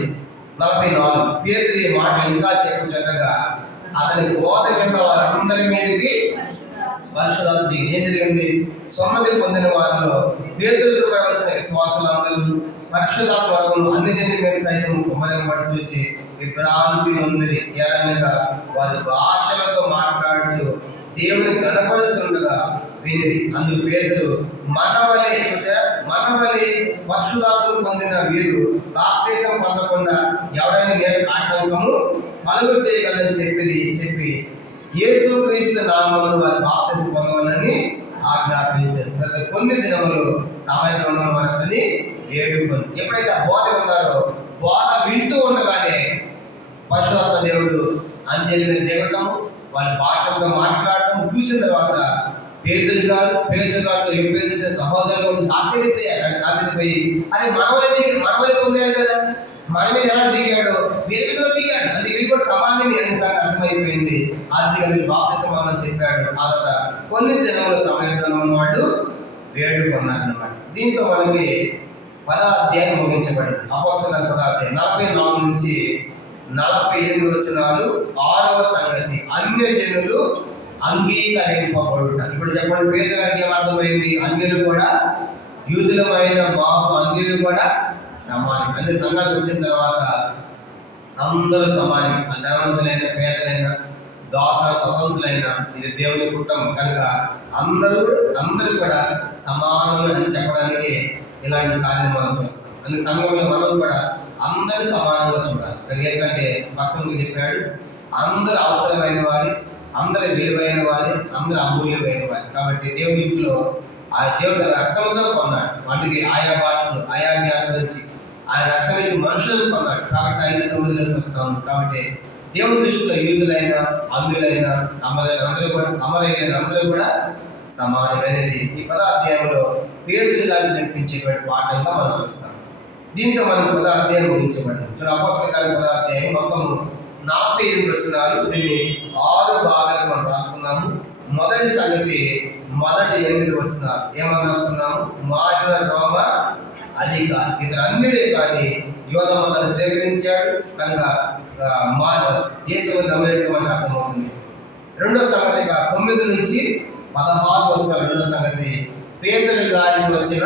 44. పేతురు ఈ మాటలు ఇంకా చెప్పుచుండగా అతని బోధ విన్న వారందరి మీదకి పరిశుద్ధాత్మ దిగి. ఏం జరిగింది? సొన్నది పొందిన వారిలో పేతురుతో కూడా వచ్చిన విశ్వాసులందరూ పరిశుద్ధాత్మ వరకును అన్ని జనుల మీద సైతం కుమ్మరింపడి చూచి విభ్రాంతి నొందిరి. ఏదనగా వారి భాషలతో మాట్లాడుతూ దేవుని కనపరుచుండగా వినిరి. అందుకు పేతురు మనవలే, చూసారా, మనవలే పరిశుద్ధాత్మను పొందిన వీరు బాప్తిసం పొందకుండా ఎవడైనా నేను ఆటంకము కలుగు చేయగలని చెప్పి యేసుక్రీస్తు నామమున వారి బాప్తిసం పొందవాలని ఆజ్ఞాపించారు. గత కొన్ని దినములు తమైతే ఉన్న వారందరినీ వేడుకొని, ఎప్పుడైతే ఆ బోధ ఉన్నారో బోధ వింటూ ఉండగానే పరిశుద్ధాత్మ దేవుడు అంజలి మీద దిగటం, వాళ్ళ భాషలతో మాట్లాడటం చూసిన తర్వాత పేతురు గారితో యుద్ధ సహోదరులు ఆశ్చర్యపోయి అరే మనవలే పొందారు కదా, మన మీద ఎలా దిగాడు, వీరి మీద దిగాడు, అది వీరు కూడా సమానమే అనిసారి అర్థమైపోయింది. ఆర్థిక వీళ్ళు బాప్తిసం చెప్పాడు. ఆ తర్వాత కొన్ని దినములు తమ యుద్ధంలో ఉన్నవాళ్ళు వేడుకొన్నారన్నమాట. దీంతో మనకి 10వ అధ్యాయం ముగించబడింది. అపోస్తలుల 10వ అధ్యాయం 44 నుంచి 48 వచనాలు. 6వ సంగతి అన్యజనులు అంగీకరింపబడుట. ఇప్పుడు చెప్పండి, పేతురు గారికి ఏమర్థమైంది? అన్యులు కూడా యూదులమైన అన్యులు కూడా సమానం. అన్ని సంఘాలకు వచ్చిన తర్వాత అందరూ సమానం. ధనవంతులైన పేదలైన స్వతంత్రులైన ఇది దేవుని కుటుంబం కనుక అందరూ కూడా సమానమే అని చెప్పడానికి ఇలాంటి కార్యం మనం చూస్తాం. అన్ని సంఘంలో మనం కూడా అందరూ సమానంగా చూడాలి. ఎందుకంటే పర్సన్గా చెప్పాడు, అందరూ అవసరమైన వారి, అందరూ విలువైన వారి, అందరూ అమూల్యమైన వారి. కాబట్టి దేవుని ఇంట్లో ఆ దేవుడు తన రక్తంతో కొన్నాడు. వాటికి ఆయా భాషలు ఆయా జ్ఞానం నుంచి ఆయన రక్తం ఇచ్చి మనుషులను కొన్నాడు. కాబట్టి 5:9 చూస్తాము. కాబట్టి దేవుని దృష్టిలో యూదులైన అన్యులైన సమరయులైన అందరూ కూడా సమానమైనది ఈ 10వ అధ్యాయంలో పేతురు గారు నేర్పించేటువంటి పాఠంగా మనం చూస్తాం. దీంతో మనం 10వ అధ్యాయం ముగించబడింది. చూడ అపోస్తలుల కార్యం 10వ అధ్యాయం మొత్తము 48 వచనాలు. దీన్ని 6 భాగాలుగా మనం రాసుకున్నాము. మొదటి సంగతి మొదటి 8 వచనాలు ఏమని రాసుకున్నాము? మారిన రోమ అధికారి, ఇతను అన్యుడే కానీ యోధ మతాన్ని స్వీకరించాడు కనుక యేసుని నమ్మేట్టుగా మనకు అర్థమవుతుంది. రెండో సంగతి 9 నుంచి 16 వచనాలు. రెండో సంగతి పేతురు గారికి వచ్చిన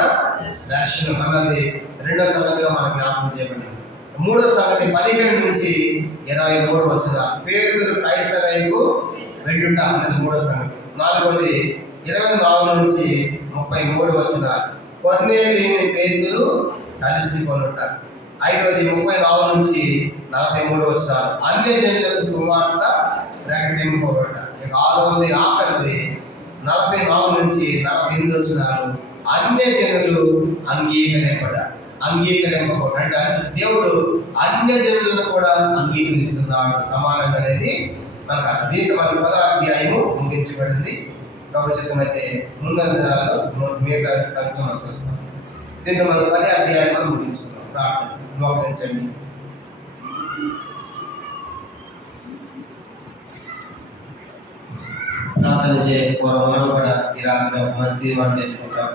దర్శనం అన్నది రెండో సంగతిగా మనకు జ్ఞాపకం చేయబడింది. మూడో సంగతి 15 నుంచి 23 వచనాలు. పేతురు కైసరయ్యకు వెళ్ళుట అన్నది మూడో సంగతి. నాలుగోది 24 నుంచి 33 వచనాలు. కొర్నేలియుని పేతురు కలిసి కొనుట. ఐదవది 34 నుంచి 43 వచనాలు. అన్యజనులకు సువార్త ప్రకటింపబడుట. ఆరవది ఆఖరిది 44 నుంచి 48 వచనాలు. అన్యజనులు అంగీకరింపబడుట. అంటే దేవుడు అన్యజనులను కూడా అంగీకరిస్తున్నాడు సమానంగా అనేది మనకు అర్థం. దీంతో మన 10వ అధ్యాయము ముగించబడింది. ప్రభు చిత్తమైతే ముందు దినాల్లో మిగతా సంగతి మనం చూస్తాం. దీంతో మనం 10వ అధ్యాయం ముగించుకున్నాం. ప్రార్థన మోకరించండి. ప్రార్థన చేయకపోవడం మనం కూడా ఈ రాత్రి మంచి మనం చేసుకుంటాం.